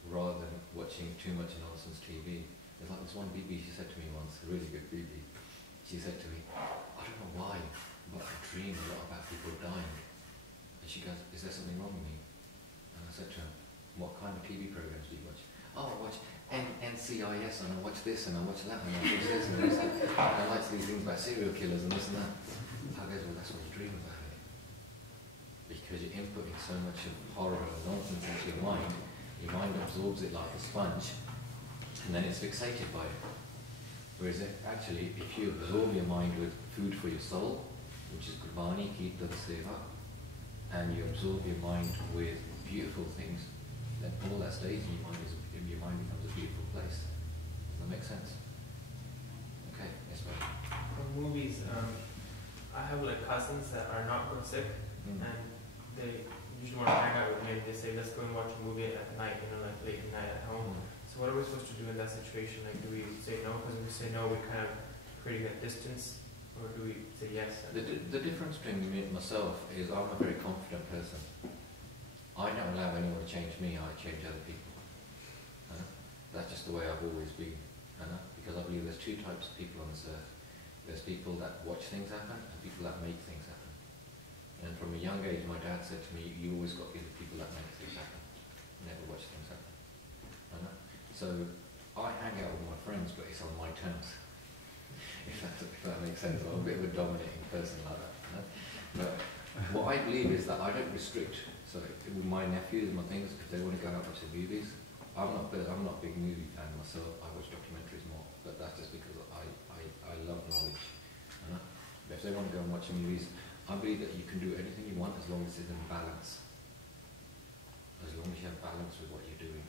rather than watching too much nonsense TV. There's like this one BB, she said to me once, a really good BB, she said to me, I don't know why, but I dream a lot about people dying. And she goes, is there something wrong with me? And I said to her, what kind of TV programs do you watch? Oh, I watch NCIS, and I watch this, and I watch that, and I watch this, and this, and I like these things about serial killers and this and that. I goes, well, that's what you dream about it. Because you're inputting so much of horror and nonsense into your mind absorbs it like a sponge, and then it's fixated by it. Whereas actually, if you absorb your mind with food for your soul, which is Gurbani, Kirtan, Seva, and you absorb your mind with beautiful things, then all that stays in your mind becomes a beautiful place. Does that make sense? Okay, yes, ma'am. For movies, I have like cousins that are not good sick, and they usually want to hang out with me. They say, let's go and watch a movie at night, like late at night at home. So what are we supposed to do in that situation? Like, do we say no? Because if we say no, we're kind of creating a distance, or do we say yes? The difference between me and myself is I'm a very confident person. I don't allow anyone to change me, I change other people. That's just the way I've always been. Because I believe there's two types of people on this earth. There's people that watch things happen, and people that make things happen. And from a young age, my dad said to me, you always got to be the people that make things happen. Never watch things happen. So I hang out with my friends, but it's on my terms. if that makes sense. I'm a bit of a dominating person like that. But what I believe is that I don't restrict. So with my nephews and my things, if they want to go out and watch the movies, I'm not a big movie fan myself. I watch documentaries more, but that's just because I love knowledge. But if they want to go and watch movies, I believe that you can do anything you want as long as it's in balance. As long as you have balance with what you're doing.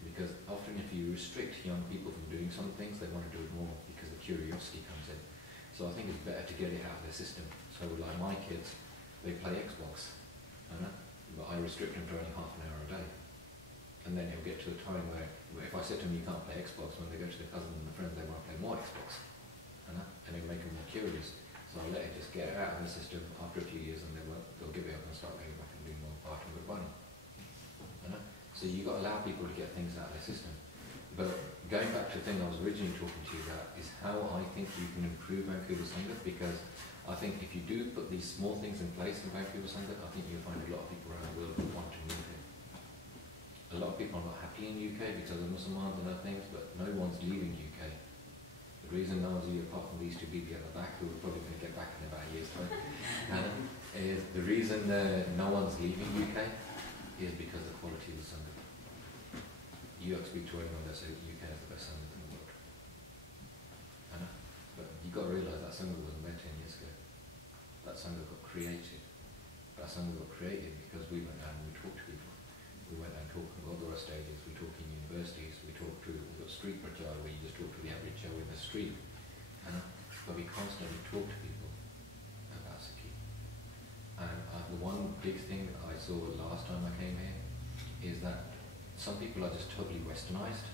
Because often if you restrict young people from doing some things, they want to do it more because the curiosity comes in. So I think it's better to get it out of their system. So like my kids, they play Xbox. But I restrict them to only half an hour a day. And then it'll get to a time where if I said to them you can't play Xbox, when they go to their cousins and their friends, they want to play more Xbox. And it'll make them more curious. So I let it just get out of the system after a few years, and they'll give it up and start going back and doing more part and good money. So you've got to allow people to get things out of their system. But going back to the thing I was originally talking to you about is how I think you can improve Vancouver Sangat, because I think if you do put these small things in place in Vancouver Sangat, I think you'll find a lot of people around the world who want to move here. a lot of people are not happy in UK because of Muslims and other things, but no one's leaving UK. The reason no one's leaving, apart from these two people at the back, who we're probably going to get back in about a year's time, is the reason no one's leaving UK is because of the quality of the Sangha. You have to speak to anyone that says UK is the best Sangha in the world. But you've got to realise that Sangha wasn't there 10 years ago. That Sangha got created. That Sangha got created because we went out and we talked to people. We went out and talked to other stages, we talked in universities, we talked to, we've got street prachar where you just talk to the average Joe in the street. But we constantly talk to people about Sikhi. And the one big thing that I saw last time I came here is that some people are just totally westernized,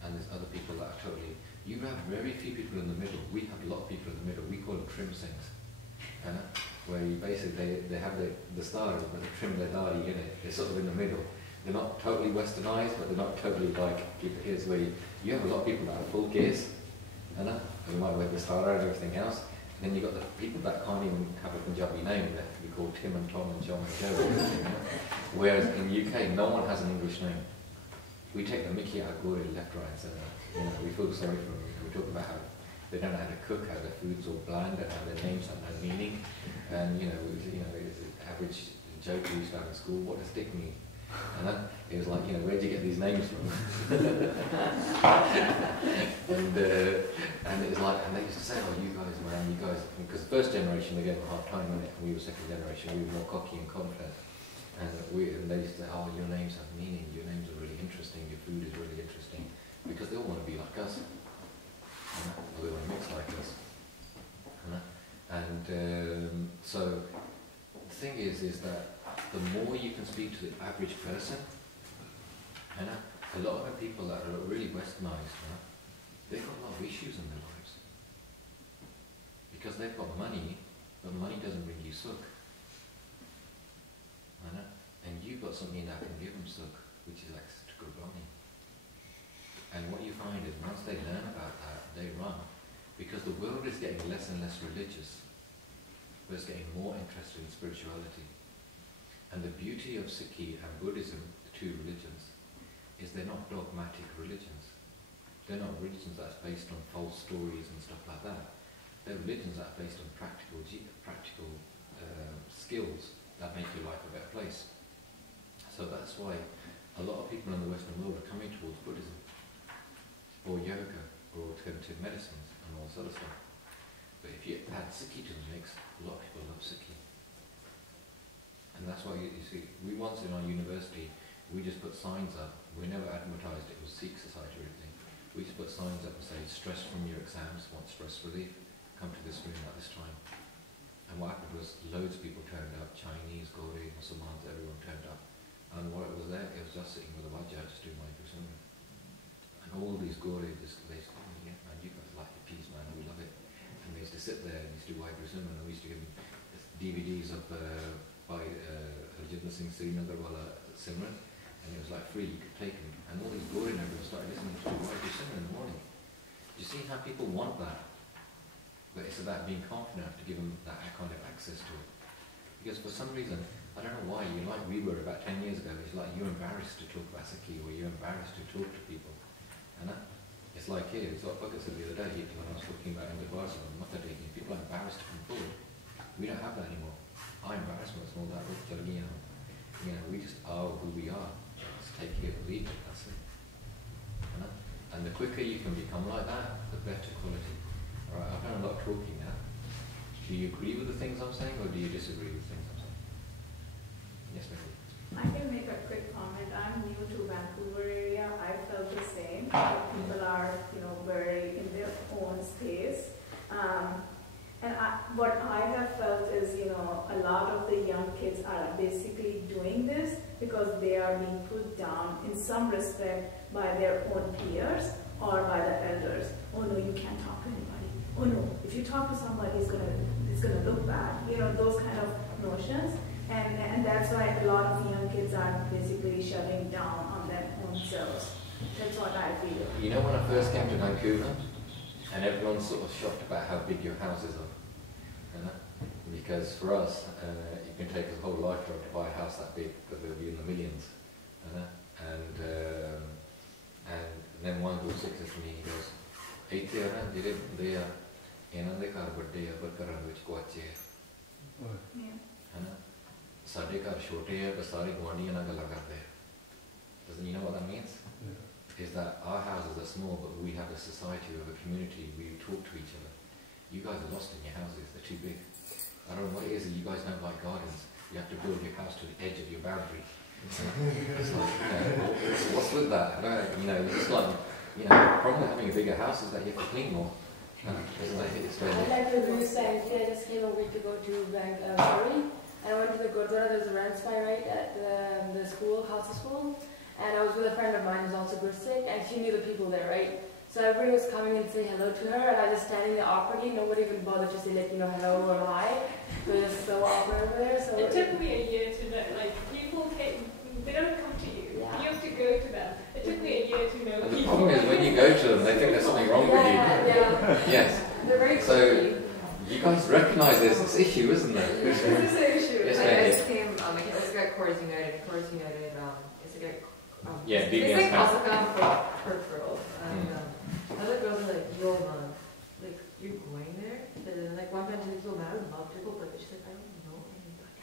and there's other people that are totally, you have very few people in the middle. We have a lot of people in the middle. We call them trim Singhs. Where you basically, they have the style, but they trim their dadi in it. They're sort of in the middle. They're not totally westernized, but they're not totally like, here's where you have a lot of people that have full gears, and you might wear the star and everything else. And then you've got the people that can't even have a Punjabi name, that we call Tim and Tom and John and Joe. Whereas in UK, no one has an English name. We take the mickey out of Gori left, right, and centre. We feel sorry for them. We talk about how they don't know how to cook, how their food's all bland, and how their names have no meaning. And it's an average joke we used to have in school. What does Dick mean? And it was like, where'd you get these names from? and it was like, and they used to say, oh, you guys, because the first generation they gave a hard time, and we were second generation, we were more cocky and confident. And they used to say, oh, your names have meaning, your names are really interesting, your food is really interesting, because they all want to be like us. Or they want to mix like us. So the thing is that the more you can speak to the average person, a lot of the people that are really westernized, they've got a lot of issues in their lives. Because they've got money, but money doesn't bring you sukh. And you've got something that can give them sukh, which is access to Gurbani. And what you find is once they learn about that, they run. Because the world is getting less and less religious, but it's getting more interested in spirituality. And the beauty of Sikhi and Buddhism, the two religions, is they're not dogmatic religions. They're not religions that's based on false stories and stuff like that. They're religions that are based on practical skills that make your life a better place. So that's why a lot of people in the Western world are coming towards Buddhism, or yoga, or alternative medicines, and all this other stuff. But if you add Sikhi to the mix, a lot of people love Sikhi. And that's why you see, we once in our university, we just put signs up. We never advertised it was Sikh Society or anything. We just put signs up and say, stress from your exams, want stress relief, come to this room at this time. And what happened was loads of people turned up, Chinese, Gori, Muslims, everyone turned up. And what it was there, it was just sitting with a Wajah just doing my Buddhism. And all these Gori, they said, oh yeah man, you guys like your peace man, we love it. And they used to sit there and used to do Wahai Buddhism, and we used to give them DVDs of Bhai Jagjit Srinagar Wala Simran, and it was like free, you could take them. And all these Gori members started listening to Wahai Buddhism in the morning. Do you see how people want that? But it's about being confident enough to give them that kind of access to it. Because for some reason, I don't know why, you're like we were about 10 years ago, it's like you're embarrassed to talk about Sikhi, or you're embarrassed to talk to people. And it's like here, it's like Bhagat said the other day, when I was talking about Indabasa and Mata taking, people are embarrassed to come forward. We don't have that anymore. Our embarrassment is more that, we just are who we are. Just take it or leave it, that's it. And the quicker you can become like that, the better quality. Alright, I've done a lot of talking now. Do you agree with the things I'm saying, or do you disagree with things I'm saying? Yes, ma'am. I can make a quick comment. I'm new to Vancouver area. I felt the same. People are, very in their own space. What I have felt is, a lot of the young kids are basically doing this because they are being put down in some respect by their own peers or by the elders. Oh no, you can't talk to anybody. Oh no, if you talk to somebody, it's gonna look bad. Those kind of notions. And that's why a lot of young kids are basically shutting down on their own selves. That's what I feel. When I first came to Vancouver, and everyone's sort of shocked about how big your houses are. Because for us, it can take us a whole lifetime to buy a house that big, because they'll be in the millions. and then one Guru Sikh says to me, he goes, "Eithe are na ਜਿਹੜੇ ਬੰਦੇ ਆ ਇਹਨਾਂ ਦੇ ਘਰ ਵੱਡੇ ਆ ਪਰ ਘਰਾਂ ਵਿੱਚ ਕੁਆਚੇ ਆ ਹਨਾ ਸਾਡੇ ਘਰ ਛੋਟੇ ਆ ਪਰ ਸਾਰੇ ਗੁਆਂਢੀਆਂ ਨਾਲ ਗੱਲਾਂ ਕਰਦੇ ਆ." Doesn't you know what that means? Is that our houses are small, but we have a society of a community. We talk to each other. You guys are lost in your houses; they're too big. I don't know what it is that you guys don't like gardens. You have to build your house to the edge of your boundary. It's like, what's with that? It's like, the problem with having a bigger house is that you have to clean more. I like the view saying, I just came a week ago to Surrey, and I went to the Gurdwara. There's a rent spy right at the school, Khalsa school. And I was with a friend of mine who's also Gursikh, and she knew the people there, right? So everybody was coming and saying hello to her, and I was just standing there awkwardly. Nobody even bothered to say, hello or hi. It was just so awkward over there. So it took me a year to know, people they don't come to you. Yeah. You have to go to them. It took me a year to know And people. the problem is when you go to them, they think there's something wrong with you. Yeah. Yes. They're very So quickly. you guys recognise there's this issue, isn't there? This is an issue. Yes, I ma'am. just came, it's a guy Chorus United, it's a guy, Yeah, it's BBS like fans. also come for girls, and other girls are like, yo man, like, you're going there? And then, like, one friend was like, yo man, I would love to go, but she's like, I don't know anybody.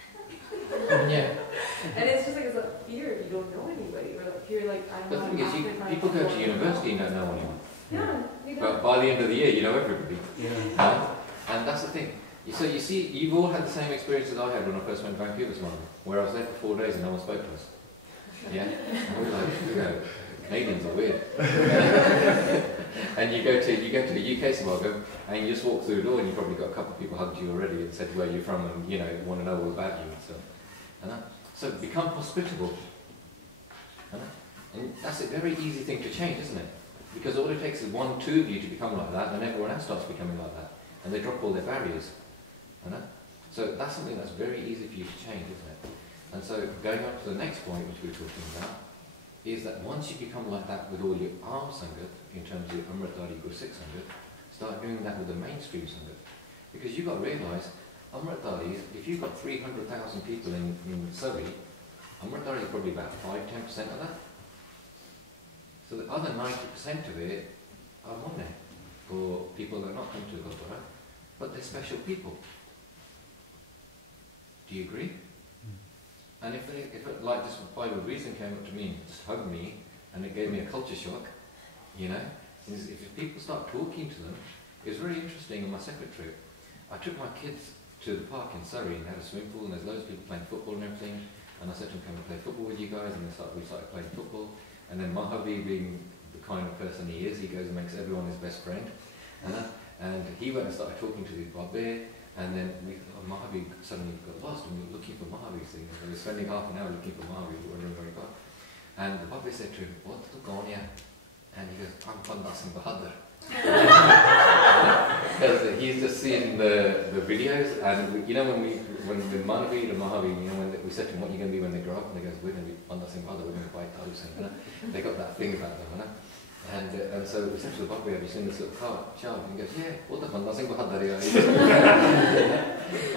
Yeah. And it's just like, it's a fear if you don't know anybody, or like, you're like, I don't But know. the thing is, people go to university and don't know anyone. Yeah, we don't. But by the end of the year, you know everybody. Yeah. And that's the thing. So you see, you've all had the same experience as I had when I first went to Vancouver this morning, where I was there for 4 days and no one spoke to us. Yeah? And we were like, Canadians are weird. And you go to the UK Smogo, and you just walk through the door and you've probably got a couple of people hugged you already and said where you're from and, want to know all about you and stuff. So become hospitable. And that's a very easy thing to change, isn't it? Because all it takes is 1, 2 of you to become like that, and everyone else starts becoming like that. And they drop all their barriers. So that's something that's very easy for you to change, isn't it? And so going on to the next point, which we were talking about, is that once you become like that with all your arm sangat, in terms of your Amritdhari Gursikh sangat, start doing that with the mainstream sangat. Because you've got to realise, Amritdharis, if you've got 300,000 people in Surrey, Amritdhari is probably about 5-10% of that. So the other 90% of it are Munne, for people that are not come to the Gurdwara, but they're special people. Do you agree? And if like this Bhai with reason came up to me and just hugged me, and it gave me a culture shock, if people start talking to them, it was very interesting on my second trip. I took my kids to the park in Surrey and had a swimming pool, and there's loads of people playing football and everything, and I said to them, "Come and play football with you guys," and we started playing football, and then Mahavi, being the kind of person he is, he goes and makes everyone his best friend, and he went and started talking to these Babbe, and then Mahavi suddenly got lost, and we were looking for Mahavi, and we were spending half an hour looking for Mahavi, wondering where he got. And the Babbe said to him, "What's the Gonya?" And he goes, "I'm Pandit Singh Bahadur." Because he's just seen the videos, and when the Manavi and Mahavi, when we said to them, "What are you going to be when they grow up?" And they goes, "We're going to be Pandit Singh Bahadur, we're going to fight Talu Singh." They got that thing about them, and so we said to the Babbe, "Have you seen this little child?" And he goes, "Yeah, what the Pandit Singh Bahadur."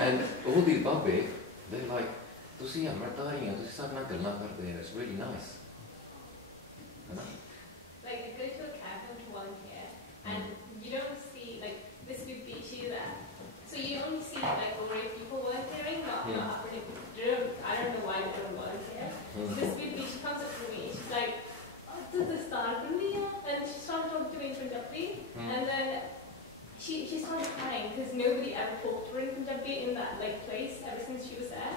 And all these Babbe, they're like, "Tusi Amritdhari hain, tusi sab na galna karte hain." It's really nice. Like, you go to a cabin to volunteer, and you don't see, this would be, so you only see, over people volunteering, not I don't know why they don't volunteer. So this would be, she comes up to me, she's like, "Oh, this start with me," and she started talking to me in Punjabi, and then she started crying, because nobody ever talked to her in Punjabi in that, place, ever since she was there.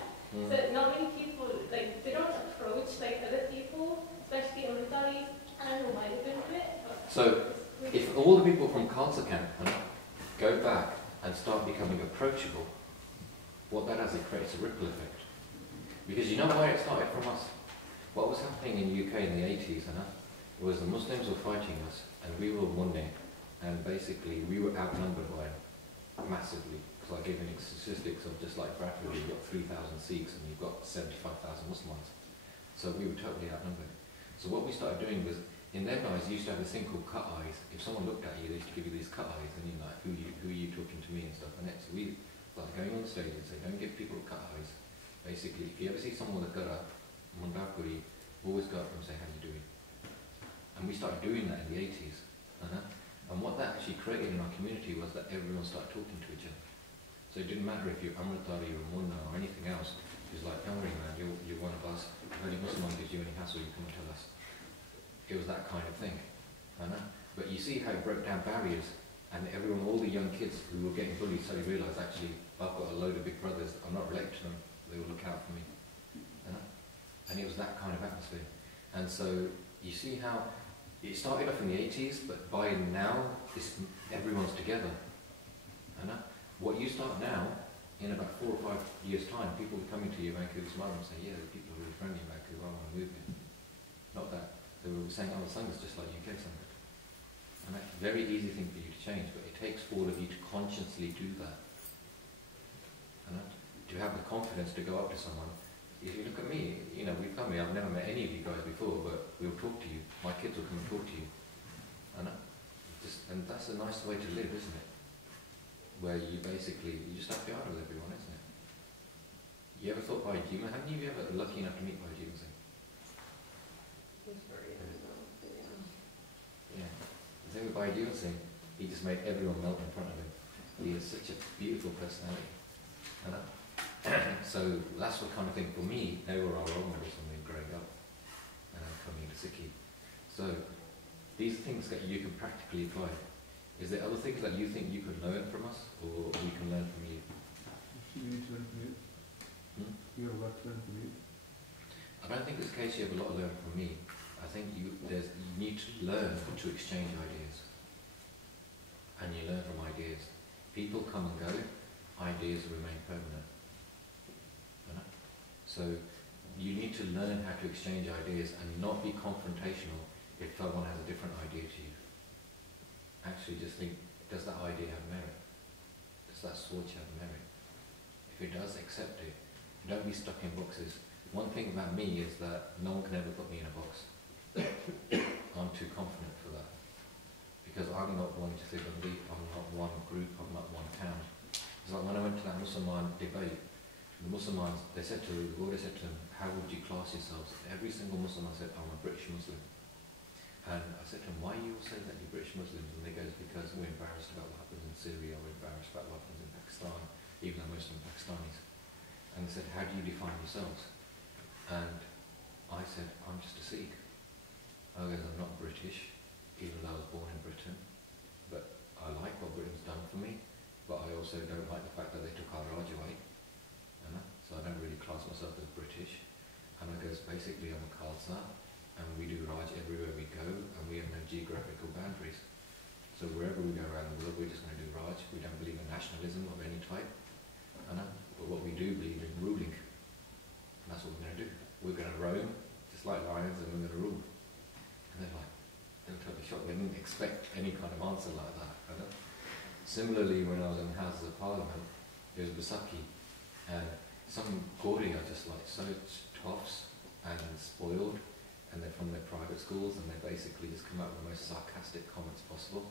So not many people, they don't approach, other people, especially Amritdharis. I don't know why they couldn't do it. So, if all the people from Khalsa camp go back and start becoming approachable, what that has, it creates a ripple effect. Because you know where it started from us? What was happening in the UK in the 80s, was the Muslims were fighting us, and we were Munne, and basically we were outnumbered by massively. Because I gave you statistics of just like Bradford, you've got 3,000 Sikhs and you've got 75,000 Muslims. So we were totally outnumbered. So what we started doing was, in their guys, you used to have this thing called cut eyes. If someone looked at you, they used to give you these cut eyes, and you're like, who are you talking to me and stuff. And it's we like going on the stage and say, don't give people cut eyes. Basically, if you ever see someone with a gara, mundakuri, Always go up and say, how you doing? And we started doing that in the 80s. And what that actually created in our community was that everyone started talking to each other. So it didn't matter if you're Amritari or Munna or anything else. It was like, don't worry man, you're one of us. If any Muslim gives you any hassle, you come and tell us. It was that kind of thing. But you see how it broke down barriers, and everyone, all the young kids who were getting bullied suddenly realised, actually, I've got a load of big brothers, I'm not related to them, they will look out for me. And it was that kind of atmosphere. And so you see how it started off in the 80s, but by now, everyone's together. What you start now, in about 4 or 5 years' time, people will come into your Vancouver smile and say, yeah, the people are really friendly in Vancouver, I want to move here. Not that they were saying, oh, the song is just like UK song. And that's a very easy thing for you to change, but it takes all of you to consciously do that. To have the confidence to go up to someone. If you look at me, we've come here, I've never met any of you guys before, but we'll talk to you. My kids will come and talk to you. And that's a nice way to live, isn't it? Where you basically, you just have to be out with everyone, isn't it? You ever thought Bhai Jima? Haven't you ever lucky enough to meet Bhai Jima Singh? Yeah. The thing with Bhai Jima Singh, he just made everyone melt in front of him. He has such a beautiful personality. So that's what kind of thing for me, they were our role models when we were growing up and coming into Sikhi. So these are things that you can practically apply. Is there other things that you think you could learn from us, or we can learn from you? You need to learn from you. You have a lot to learn from you. I don't think it's the case you have a lot to learn from me. I think you need to learn to exchange ideas. And you learn from ideas. People come and go, ideas remain permanent. So you need to learn how to exchange ideas and not be confrontational if someone has a different idea to you. Actually just think, does that idea have merit? Does that swatch have merit? If it does, accept it. Don't be stuck in boxes. One thing about me is that no one can ever put me in a box. I'm too confident for that. Because I'm not one Jathigandi, I'm not one group, I'm not one town. It's like when I went to that Muslim debate, the Muslims, they said to them, how would you class yourselves? Every single Muslim said, I'm a British Muslim. And I said to them, why you all say that you're British Muslims? And they go, because we're embarrassed about what happens in Syria, we're embarrassed about what happens in Pakistan, even though most of them are Pakistanis. And they said, how do you define yourselves? And I said, I'm just a Sikh. I goes, I'm not British, even though I was born in Britain, but I like what Britain's done for me, but I also don't like the fact that they took our Raj away. So I don't really class myself as British. And I goes, basically I'm a Khalsa, and we do Raj everywhere we go, and we have no geographical boundaries. So wherever we go around the world, we're just going to do Raj. We don't believe in nationalism of any type. But what we do believe in ruling. And that's what we're going to do. We're going to roam, just like lions, and we're going to rule. And they were totally shocked. They didn't expect any kind of answer like that. Similarly, when I was in the Houses of Parliament, it was Basaki. And some Gori are just like so toffs and spoiled, and they're from their private schools, and they basically just come up with the most sarcastic comments possible.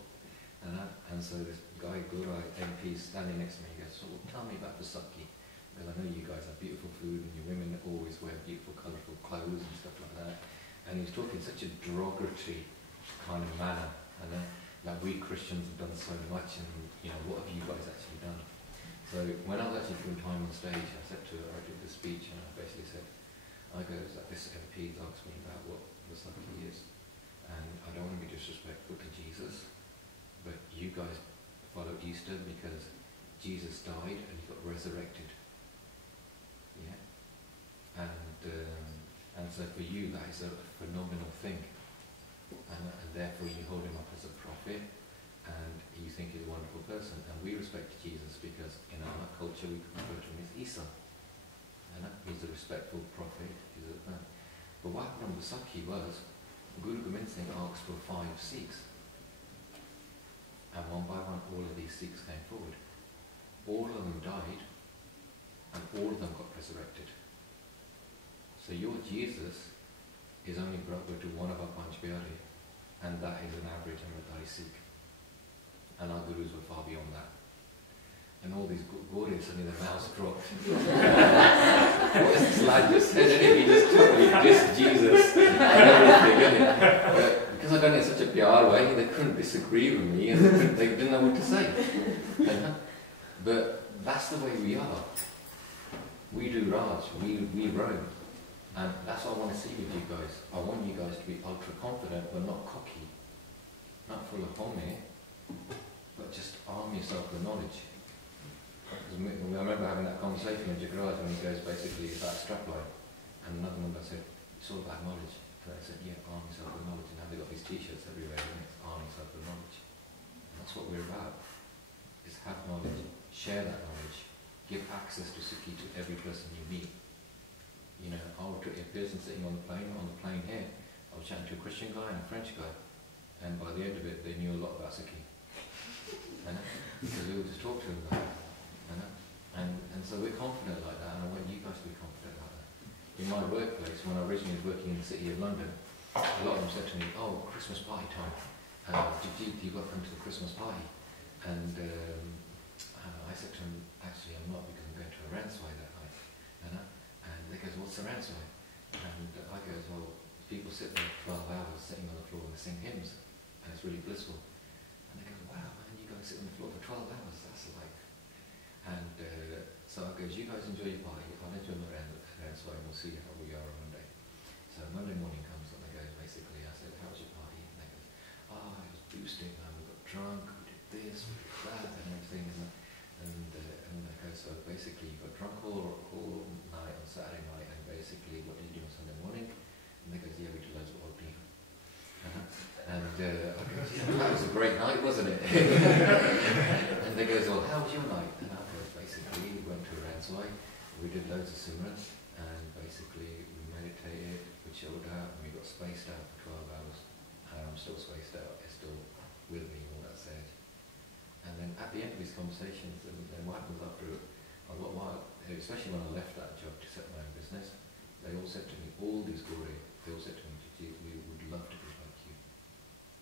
And so this guy, Gurai MP, is standing next to me, he goes, so tell me about Basaki. Because I know you guys have beautiful food, and your women always wear beautiful, colourful clothes and stuff like that. And he was talking in such a derogatory kind of manner, and that we Christians have done so much, and what have you guys actually done? So when I was actually doing time on stage, I said to her, I did the speech, and I basically said, I goes that this MP asked me about what Basaki is, and I don't want to be disrespectful to Jesus, but you guys follow Easter because Jesus died and he got resurrected. Yeah, and so for you that is a phenomenal thing, and therefore you hold him up as a prophet. And you think he's a wonderful person, and we respect Jesus because in our culture we refer to him as Isa. And he's a respectful prophet. But what happened with Basaki was, Guru Gobind Singh asked for 5 Sikhs. And one by one all of these Sikhs came forward. All of them died, and all of them got resurrected. So your Jesus is only brother to one of our Panch Pyare, and that is an average Amritari Sikh. And our gurus were far beyond that. and all these Gaudians, suddenly their mouths dropped. What is this lad just said? He just totally dissed Jesus and everything, but because I'd done it in such a PR way, they couldn't disagree with me, and they didn't know what to say. But that's the way we are. We do Raj, we roam. And that's what I want to see with you guys. I want you guys to be ultra confident, but not cocky. Not full of home, but just arm yourself with knowledge. I remember having that conversation with Jagjit when he goes basically about strapline. And another member said, it's all about knowledge. And I said, yeah, arm yourself with knowledge. And now they've got these t-shirts everywhere, and it's arm yourself with knowledge. And that's what we're about. Is have knowledge, share that knowledge, give access to Sukhi to every person you meet. You know, I was a person sitting on the plane here, I was chatting to a Christian guy and a French guy, and by the end of it, they knew a lot about Sukhi. Because we would just talk to them about it. And so we're confident like that, and I want you guys to be confident like that. In my workplace, when I originally was working in the City of London, a lot of them said to me, oh, Christmas party time. Jagjit, you got to come to the Christmas party? And I said to them, actually I'm not, because I'm going to a Ransway that night. And they goes, what's the Ransway? And I goes, well, people sit there for 12 hours sitting on the floor and they sing hymns, and it's really blissful. And they go, wow, man, you guys sit on the floor for 12 hours, that's like... And so I goes, you guys enjoy your party, I'll let you on the Ransway and we'll see how we are on Monday. So Monday morning comes and they goes, basically, I said, how was your party? And they goes, oh, it was boosting, man, we got drunk, we did this, we did that, and everything. And they go, so basically you got drunk all night on Saturday night, and basically what did you do on Sunday morning? And they goes, yeah, we did loads of odd people. And I goes, yeah, that was a great night, wasn't it? And they goes, well, how was your night? And I goes, basically we went to a Ransway, we did loads of simrans, and basically we meditated, we chilled out, and we got spaced out for 12 hours. And I'm still spaced out, it's still with me, all that said. And then at the end of these conversations, and what happens after a while, especially when I left that job to set my own business, they all said to me, all these Guru, they all said to me, Jagjit, we would love to be like you.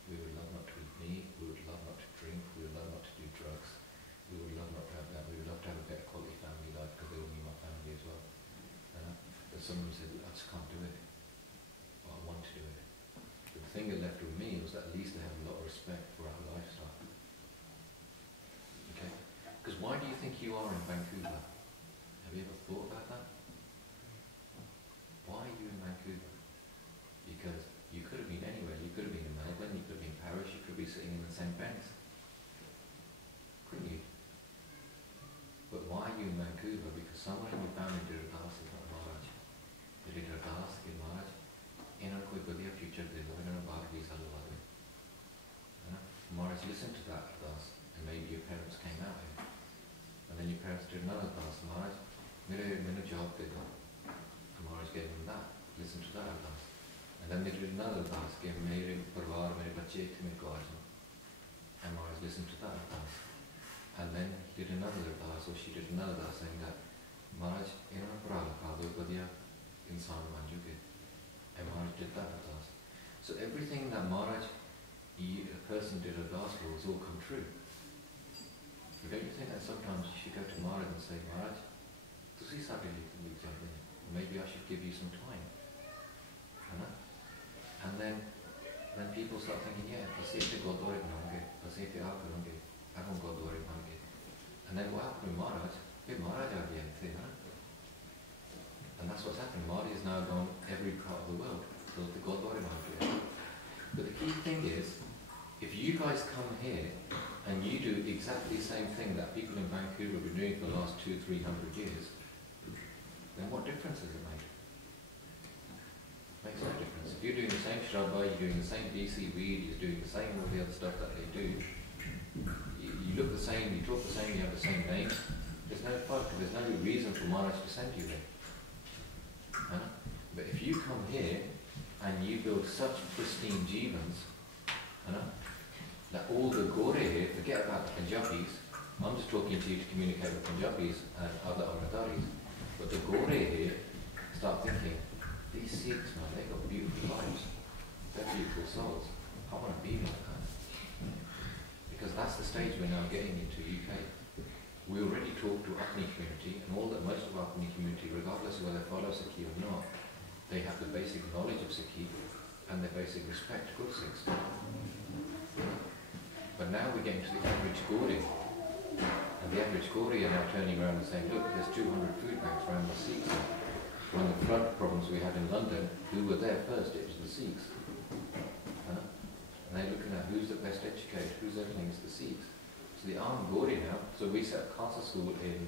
We would love not to eat meat, we would love not to drink, we would love not to do drugs, we would love not to have that, we would love to have a better quality family life, because they all knew my family as well. But some of them said, I just can't do it, but I want to do it. But the thing that left with me was that at least they have a lot of respect for our lifestyle. Because why do you think you are in Vancouver? Have you ever thought about that? Why are you in Vancouver? Because you could have been anywhere. You could have been in Melbourne, you could have been in Paris, you could be sitting in the same banks. Couldn't you? But why are you in Vancouver? Because someone in your family did a dance in Maharaj. They did a dance in Maharaj. In a koi badhiya future de lo, in a baar vi sal wale. Maharaj listened to that dance, and maybe your parents came out here. And then your parents did another dance, Maharaj, mere job de do. Maharaj gave them that, listen to that dance. And then they did another dance, gave mere parvar, mere bache, mere gajan. And Maharaj listened to that dance. And then he did another dance, or she did another dance, saying that, Maharaj, inna prala kaado badhiya insaan ban juge. And Maharaj did that dance. So everything that Maharaj, a person did a dance for, was all come true. But don't you think that sometimes you should go to Maharaj and say, Maharaj, maybe I should give you some time. And then people start thinking, yeah, and then what happened with Maharaj? And that's what's happened. Maharaj is now gone every part of the world. But the key thing is, if you guys come here and you do exactly the same thing that people in Vancouver have been doing for the last 200-300 years, then what difference does it make? Makes no difference. If you're doing the same shrubba, you're doing the same BC weed, you're doing the same all the other stuff that they do, you look the same, you talk the same, you have the same name, there's no fuck, there's no reason for Maharaj to send you there. But if you come here and you build such pristine jivans, that all the Gore here, forget about the Punjabis, I'm just talking to you to communicate with Punjabis and other Amritaris, but the Gore here start thinking, these Sikhs, man, they've got beautiful lives, they're beautiful souls, I want to be like that. Because that's the stage we're now getting into UK. we already talk to Apni community, and all that most of our Apni community, regardless of whether they follow Sikhi or not, they have the basic knowledge of Sikhi and the basic respect for Sikhs. But now we're getting to the average Gauri, and the average Gauri are now turning around and saying, look, there's 200 food banks around the Sikhs. When the flood problems we had in London, who were there first? It was the Sikhs. And they're looking at who's the best educated, who's everything, it's the Sikhs. So the armed Gauri now, so we set up Khalsa school in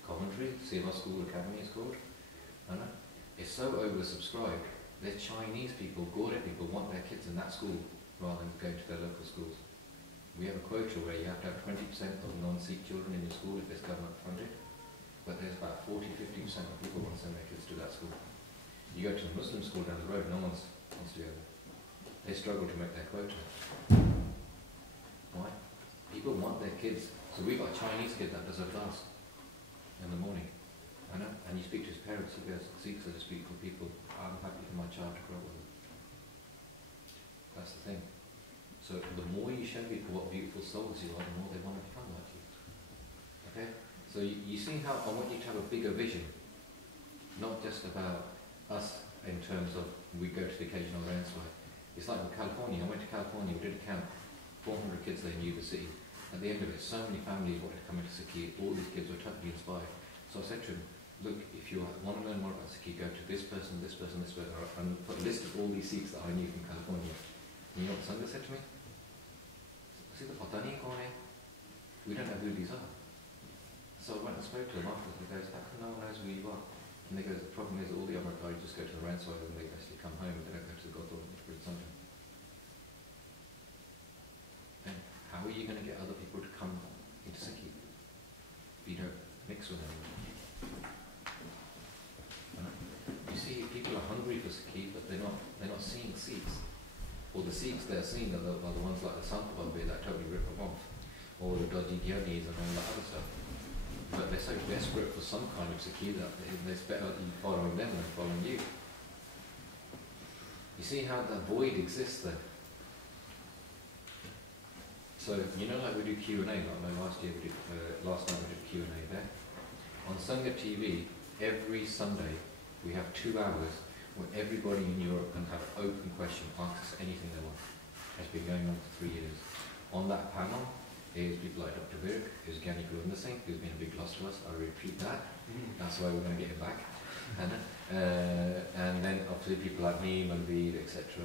Coventry, Seva School Academy is called. It's so oversubscribed, there's Chinese people, Gauri people want their kids in that school rather than going to their local schools. We have a quota where you have to have 20% of non-Sikh children in your school if it's government funded, but there's about 40-50% of people want to send their kids to that school. You go to a Muslim school down the road, no one wants to go there. They struggle to make their quota. Why? People want their kids. So we've got a Chinese kid that does a class in the morning. I know. And you speak to his parents, he goes, Sikhs are just beautiful people. I'm happy for my child to grow up with them. That's the thing. So the more you show people what beautiful souls you are, the more they want to become like you. Okay? So you see how I want you to have a bigger vision. Not just about us in terms of we go to the occasional landslide. It's like in California. I went to California, we did a camp. 400 kids there knew the city. At the end of it, so many families wanted to come into Sikhi. All these kids were totally inspired. So I said to him, look, if you want to learn more about Sikhi, go to this person, this person, this person, and put a list of all these Sikhs that I knew from California. And you know what Sangha said to me? I said, we don't know who these are. So I went and spoke to them afterwards, and he goes, how come no one knows who you are? And they goes, the problem is all the other guys just go to the Ranside and they actually come home, they don't go to the Godward for something. Then how are you going to get other people to come into Sikhi if you don't mix with them? You see, people are hungry for Sikhi, but they're not seeing Sikhs. Or the Sikhs they're seeing are the ones like the Santababbe that totally rip them off, or the dodgy Gyanis and all that other stuff. But they're so desperate for some kind of Sikhi that it's better you following them than following you. You see how that void exists there? So, you know, like we do Q&A, like last night we did Q&A there. On Sangha TV, every Sunday we have 2 hours where everybody in Europe can have an open question, ask us anything they want. It's been going on for 3 years. On that panel is people like Dr. Virk, who's Gyani Gurunda Singh, who's been a big loss to us. I repeat that. That's why we're going to get him back. And then obviously people like me, Manveer, etc.,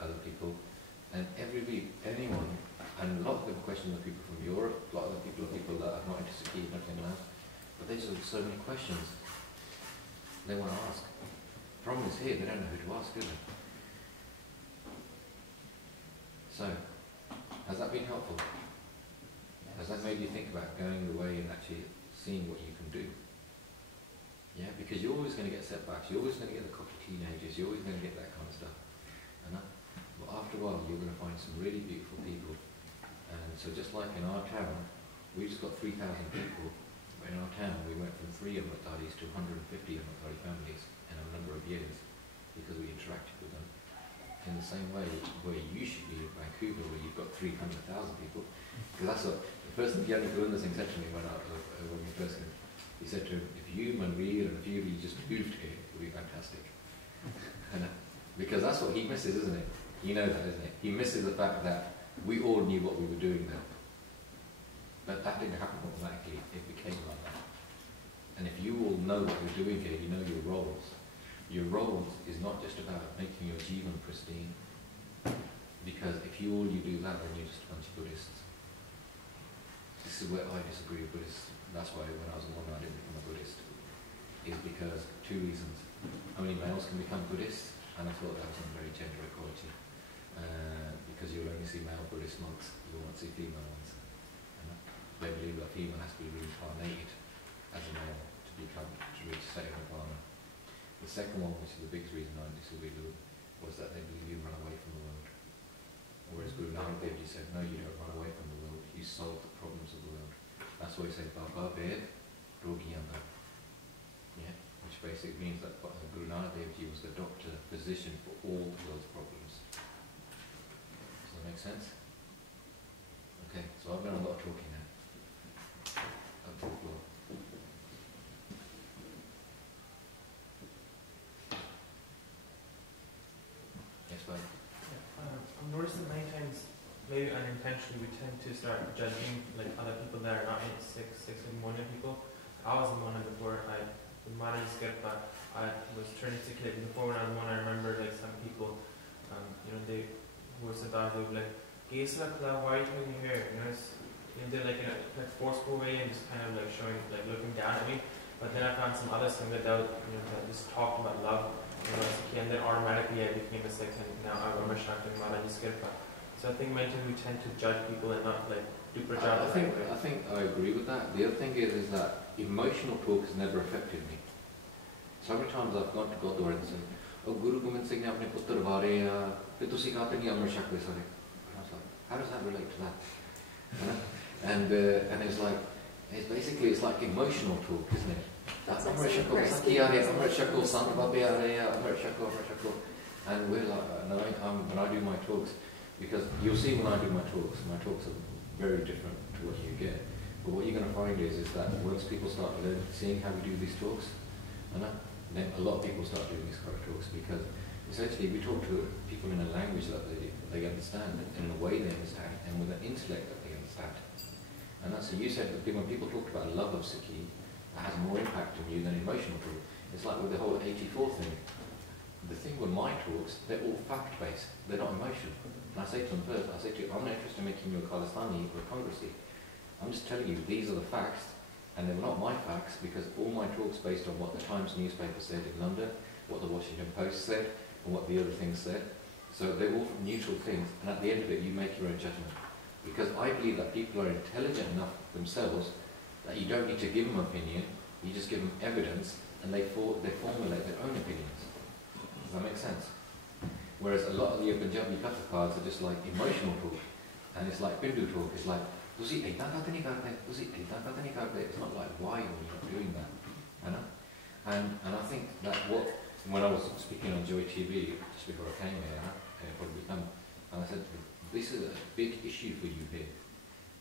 other people. And every week, anyone, and a lot of the questions are people from Europe, a lot of the people are people that are not into Sikhi, nothing like that. But they just have so many questions they want to ask. The problem is here, they don't know who to ask, do they? So, has that been helpful? Has that made you think about going away and actually seeing what you can do? Yeah, because you're always going to get setbacks, you're always going to get the cocky teenagers, you're always going to get that kind of stuff. But after a while, you're going to find some really beautiful people. And so just like in our town, we just got 3,000 people. But in our town, we went from 3 Amritaris to 150 Amritari families in a number of years because we interacted with them. In the same way where you should be in Vancouver, where you've got 300,000 people. Because that's what the first thing Gyani Gurunda Singh said to me when we first came. He said to him, if you, Manveer, and a few of you just moved here, it would be fantastic. Because that's what he misses, isn't it? You know that, isn't it? He misses the fact that we all knew what we were doing there. But that didn't happen automatically, it became like that. And if you all know what you're doing here, you know your roles. Your roles is not just about making your jivan pristine, because if all you do that, then you're just a bunch of Buddhists. This is where I disagree with Buddhists. That's why when I was a woman I didn't become a Buddhist. Is because 2 reasons. Only males can become Buddhists, and I thought that was not very gender equality. Because you'll only see male Buddhist monks, you won't see female ones. They believe that female has to be reincarnated as a male to reach Sati Nirvana. The second one, which is the biggest reason I disagreed with, was that they believe you run away from the world. Whereas Guru Nanak Dev Ji said, no, you don't run away from the world, you solve the problems of the world. That's why he said, Baba Ved Rogiyanda. Yeah? Which basically means that Guru Nanak Dev Ji was the doctor, physician for all the world's problems. Does that make sense? Okay, so I've done a lot of talking now. eventually we tend to start judging like other people that are not in Sikh ceremonial people. I was in one before I managed to get back. I was turning Sikh before when I was one. I remember like some people, they who were Sardars, they would be like, why are you doing your hair? They're like in a like forceful way and just kind of like showing, like looking down at me. But then I found some other Sangha that just talked about love, and then automatically I became a Sikh, and now I'm a Shakti Maharaji Skirpa. So I think mentally we tend to judge people and not like do prajata. I think I agree with that. The other thing is that emotional talk has never affected me. So many times I've gone to Gurdwara and said, "Oh, Guru Gobind Singh ne apne putter ware, fir tusi kahte nahi Amrit Shakti sare." I was like, how does that relate to that? And it's like, it's like emotional talk, isn't it? That's Amrit Shakti Sakhi are, Amrit Shakti Sant Babe are, Amrit Shakti. And we're like, when I do my talks, because you'll see when I do my talks are very different to what you get. But what you're going to find is that once people start seeing how we do these talks, then a lot of people start doing these kind of talks, because essentially we talk to people in a language that they understand, and in a way they understand, and with an intellect that they understand. And that's what you said, that when people talk about love of Sikhi, that has more impact on you than emotional talk. It's like with the whole 84 thing. The thing with my talks, they're all fact-based, they're not emotional. And I say to them first, I'm not interested in making you a Khalistani or a Congressy. I'm just telling you, these are the facts, and they're not my facts, because all my talks based on what the Times newspaper said in London, what the Washington Post said, and what the other things said. So they're all neutral things, and at the end of it, you make your own judgment. Because I believe that people are intelligent enough themselves that you don't need to give them opinion, you just give them evidence, and they formulate their own opinions. Does that make sense? Whereas a lot of the Punjabi Katha cards are just like emotional talk, and it's like Bindu talk. It's like, "Tusi aitha kaate nahi karte, tusi aitha kaate nahi karte." It's not like, why are you not doing that? And I think that when I was speaking on Joy TV just before I came here, and I said, this is a big issue for you here,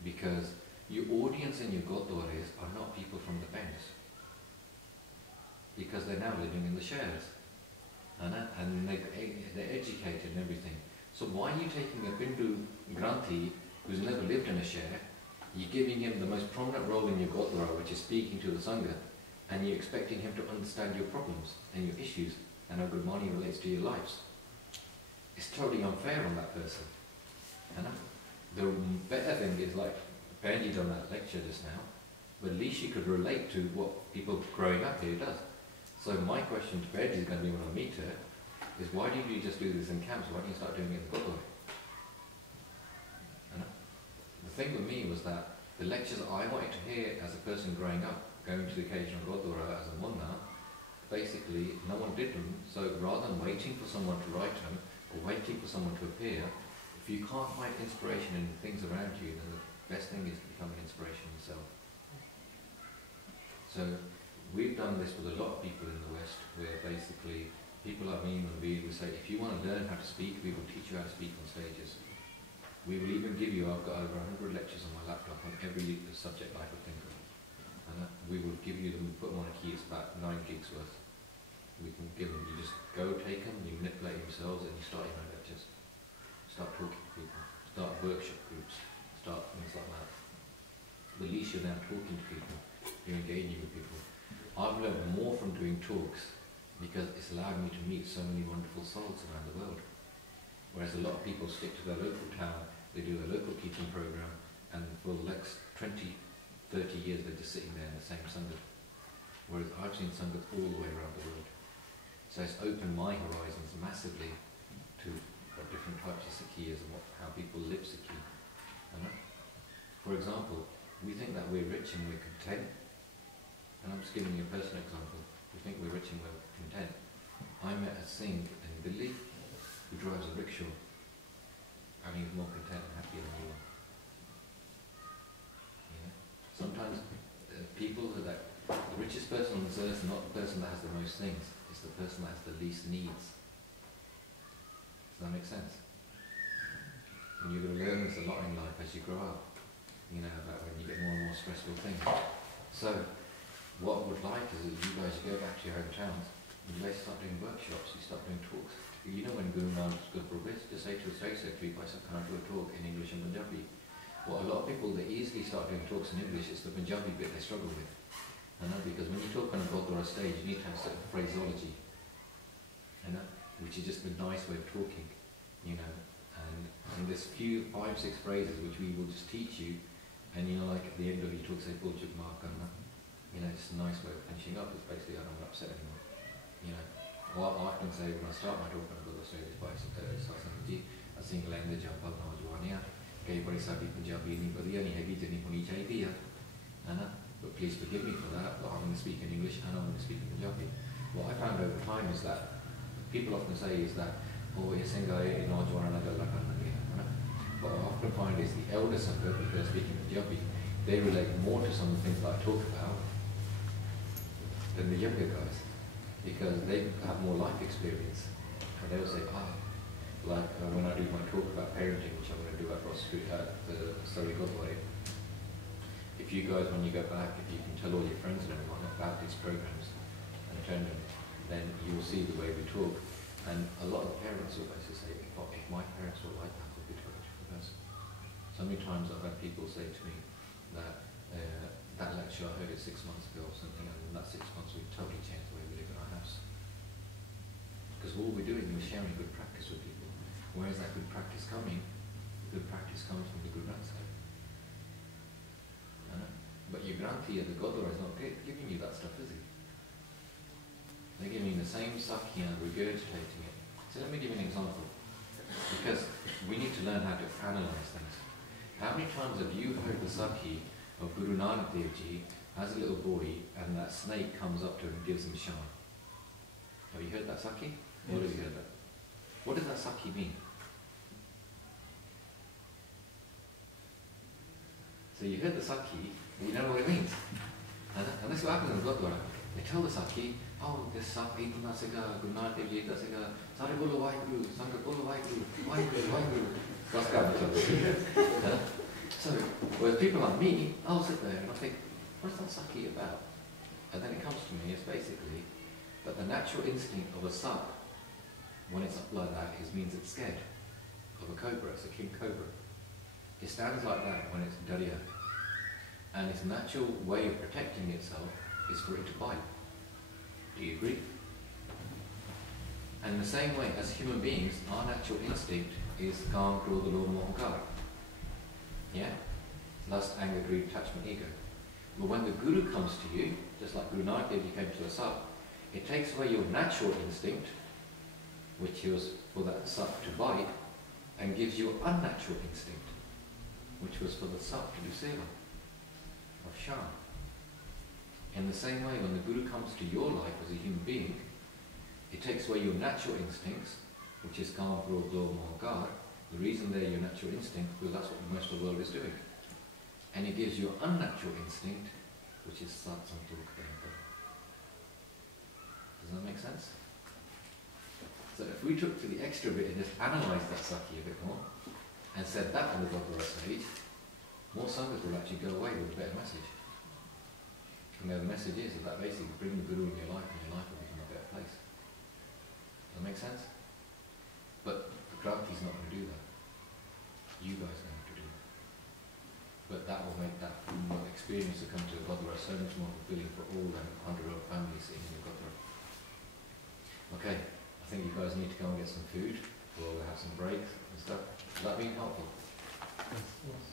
because your audience in your Gurdwaras are not people from the Bends, because they're now living in the shares, and they're educated and everything. So why are you taking a Bindu Granthi who's never lived in a share, you're giving him the most prominent role in your Gurdwara, which is speaking to the Sangha, and you're expecting him to understand your problems and your issues and how good money relates to your lives? It's totally unfair on that person. The better thing is, like Benji done that lecture just now, but at least you could relate to what people growing up here does. So my question to Benji is going to be when I meet her, is why didn't you just do this in camps? Why didn't you start doing it in Gurdwara? The thing with me was that the lectures I wanted to hear as a person growing up, going to the occasional Gurdwara as a munna, basically no one did them. So rather than waiting for someone to write them, or waiting for someone to appear, if you can't find inspiration in things around you, then the best thing is to become an inspiration yourself. So we've done this with a lot of people in the West, where basically people like me and we say, if you want to learn how to speak, we will teach you how to speak on stages. We will even give you, I've got over 100 lectures on my laptop on every subject I could think of. And we will give you them, put them on a key, it's about 9 gigs worth. We can give them, you just go take them, you manipulate yourselves, and you start your own lectures. Start talking to people, start workshop groups, start things like that. At least you're now talking to people, you're engaging with people. I've learned more from doing talks because it's allowed me to meet so many wonderful souls around the world. Whereas a lot of people stick to their local town, they do their local teaching program, and for the next 20, 30 years they're just sitting there in the same Sangha. Whereas I've seen Sangha all the way around the world. So it's opened my horizons massively to what different types of Sikhi is and how people live Sikhi. For example, we think that we're rich and we're content. And I'm just giving you a personal example. We think we're rich and we're content. I met a Singh in Delhi who drives a rickshaw, and he's more content and happier than you are. Sometimes people that the richest person on this earth is not the person that has the most things, it's the person that has the least needs. Does that make sense? And you're going to learn this a lot in life as you grow up, about when you get more and more stressful things. So what I would like is that you guys go back to your hometowns and you guys start doing workshops, you start doing talks. When Guru Nanak's good for this, just say to the State Secretary, can I do a talk in English and Punjabi? What a lot of people, they easily start doing talks in English, it's the Punjabi bit they struggle with. Because when you talk on a Gurdwara stage, you need to have certain phraseology, which is just a nice way of talking, and there's few 5-6 phrases which we will just teach you, and like at the end of your talk say, Buljuk Markanna, it's a nice way of finishing up. It's basically, I don't want to upset anyone. What I often say when I start my talk on a Gurdwara stage is by Sasanji, ਅਸੀਂ England ਦੇ ਜੰਪਲ ਨੌਜਵਾਨ ਆ ਕਈ ਵਾਰੀ ਸਾਡੀ ਪੰਜਾਬੀ ਨਹੀਂ ਵਧੀਆ ਨਹੀਂ ਹੈਗੀ ਜਿੰਨੀ ਹੋਣੀ ਚਾਹੀਦੀ ਆ but please forgive me for that, but I'm going to speak in English and I'm going to speak in Punjabi. What I found over time is that people often say is that ਇਹ ਸਿੰਘਾ ਇਹ ਨੌਜਵਾਨਾਂ ਨਾਲ ਗੱਲਾਂ ਕਰਨ ਲੱਗੇ What I often find is the elder Sangha, because they're speaking Punjabi, they relate more to some of the things that I talk about than the younger guys, because they have more life experience, and they'll say, when I do my talk about parenting, which I'm going to do at Ross Street at the Surrey Godway, if you guys, when you go back, if you can tell all your friends and everyone about these programs and attend them, then you will see the way we talk. And a lot of parents will basically say, if my parents were like that, would be a totally different person. So many times I've had people say to me that that lecture I heard it 6 months ago or something, and in that 6 months we've totally changed the way we live in our house. Because all we're doing is sharing good practice with people. Where is that good practice coming? Good practice comes from the Guru Granth Sahib. But your Granthi at the Gurdwara is not giving you that stuff, is he? They're giving you the same sakya, regurgitating it. So let me give you an example. Because we need to learn how to analyze things. How many times have you heard the sakhi of Guru Nanak Dev Ji as a little boy, and that snake comes up to him and gives him shan? Have you heard that sakhi? Yes. What have you heard that? What does that sakhi mean? So you heard the sakhi, but you don't know what it means. And this is what happens in the Gurdwara. They tell the sakhi, this sakhi itna sega, Guru Nanak Dev Ji itna sega, sare bolo Vaheguru, Sangha bolo Vaheguru, Vaheguru, Vaheguru. So, whereas people like me, I'll sit there and I think, what's that sakhi about? And then it comes to me, it's basically that the natural instinct of a sap, when it's up like that, means it's scared of a cobra, it's a king cobra. It stands like that when it's darya. And its natural way of protecting itself is for it to bite. Do you agree? And in the same way, as human beings, our natural instinct is Kam, Krodha, Lobha, Moha, Kara. Yeah? Lust, anger, greed, attachment, ego. But when the Guru comes to you, just like Guru Nanak Dev Ji came to a sap, it takes away your natural instinct, which was for that sap to bite, and gives you an unnatural instinct, which was for the sap to do seva, of shan. In the same way, when the Guru comes to your life as a human being, it takes away your natural instincts, which is Kam, Krodha, Lobha, Moha, Kara. The reason they're your natural instinct, because that's what most of the world is doing. And it gives you an unnatural instinct, which is Sat Santok Dhamma. Does that make sense? So if we took to the extra bit and just analysed that sakhi a bit more, and said that on the Gurdwara stage, more sanghas will actually go away with a better message. And the message is that basically bring the Guru in your life, and your life will become a better place. Does that make sense? But the Granthi is not going to do that. You guys are going to do that. But that will make that experience to come to the Gurdwara so much more fulfilling for all them 100 odd families in the Gurdwara. Okay, I think you guys need to go and get some food, or we'll have some breaks and stuff. Is that being helpful? Yes.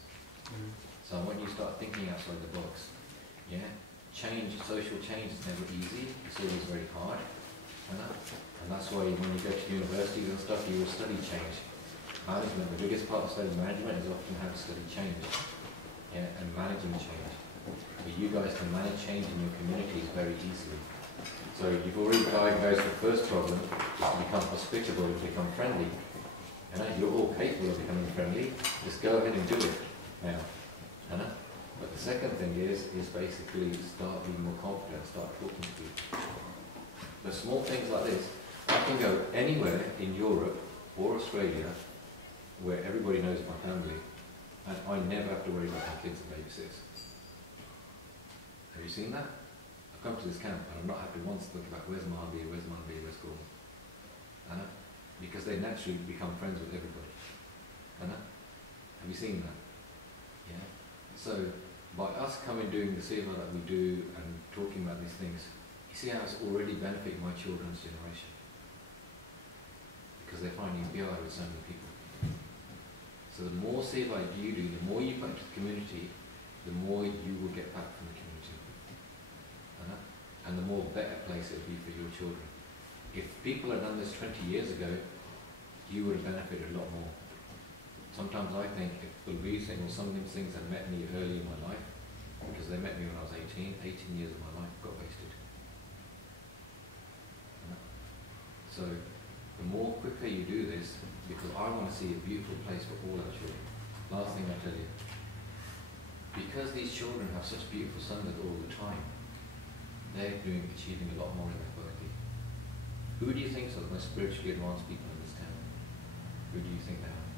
So when you start thinking outside the box, yeah, social change is never easy, it's always very hard. And that's why when you go to universities and stuff, you will study change. Management, the biggest part of studying management is often how to study change, yeah, and managing change. But you guys can manage change in your communities very easily. So you've already diagnosed the first problem, is to become hospitable, to become friendly. You're all capable of becoming friendly, just go ahead and do it now. But the second thing is basically start being more confident, start talking to people. The small things like this, I can go anywhere in Europe or Australia where everybody knows my family, and I never have to worry about my kids and babysitters. Have you seen that? I've come to this camp and I'm not happy once to think about where's Mahabir, where's Manbir, where's Gordon. Because they naturally become friends with everybody. Have you seen that? So by us coming doing the seva that we do and talking about these things, you see how it's already benefiting my children's generation. Because they're finding pure with so many people. So the more seva you do, the more you put into the community, the more you will get back from the community. And the more better place it will be for your children. If people had done this 20 years ago, you would have benefited a lot more. Sometimes I think if Balbir Singh or some of these things had met me early in my life, because they met me when I was 18 years of my life got wasted. So the more quicker you do this, because I want to see a beautiful place for all our children. Last thing I tell you, because these children have such beautiful sangat all the time, they're achieving a lot more in their bhakti. Who do you think are the most spiritually advanced people in this town? Who do you think they are?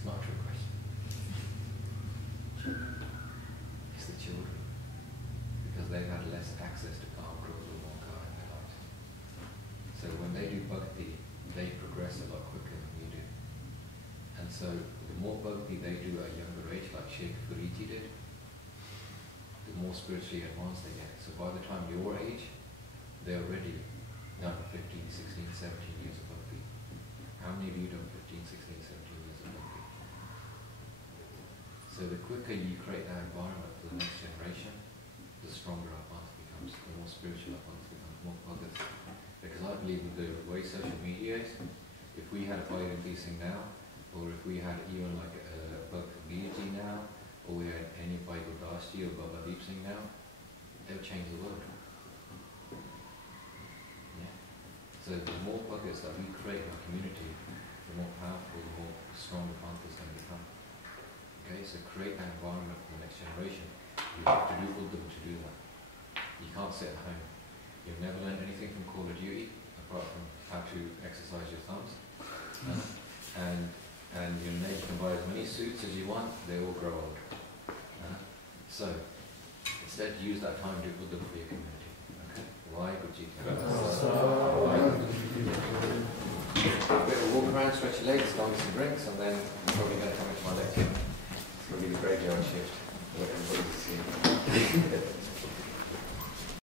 It's not a trick question. It's the children. Because they've had less access to calm, growth, or more car in their lives. So when they do bhakti, they progress a lot quicker than we do. And so the more bhakti they do at a younger age, like Sheikh Fariti did, the more spiritually advanced they get. So by the time your age, they're already done 15, 16, 17 years of bhakti. How many of you done 15, 16, 17 years of bhakti? So the quicker you create that environment for the next generation, the stronger our path becomes, the more spiritual our path becomes, more bhagat. Because I believe with the way social media is, if we had a Bhai Singh now, or if we had even like a Bhakti now, or we had any Bhai Gurdasji or Baba Deep Singh now, they would change the world. Yeah. So the more bhagats that we create in our community, the more powerful, the more strong the path is going to become. Okay, so create that environment for the next generation. You have to do Uddham to do that. You can't sit at home. You've never learned anything from Call of Duty, apart from how to exercise your thumbs. And you can buy as many suits as you want, they all grow old. So, instead use that time to do Uddham for your community. Okay? Why would you? Walk around, stretch your legs, go and get some drinks, and then you're probably going to come into my lecture. It's going to be the graveyard shift. What everybody's seeing.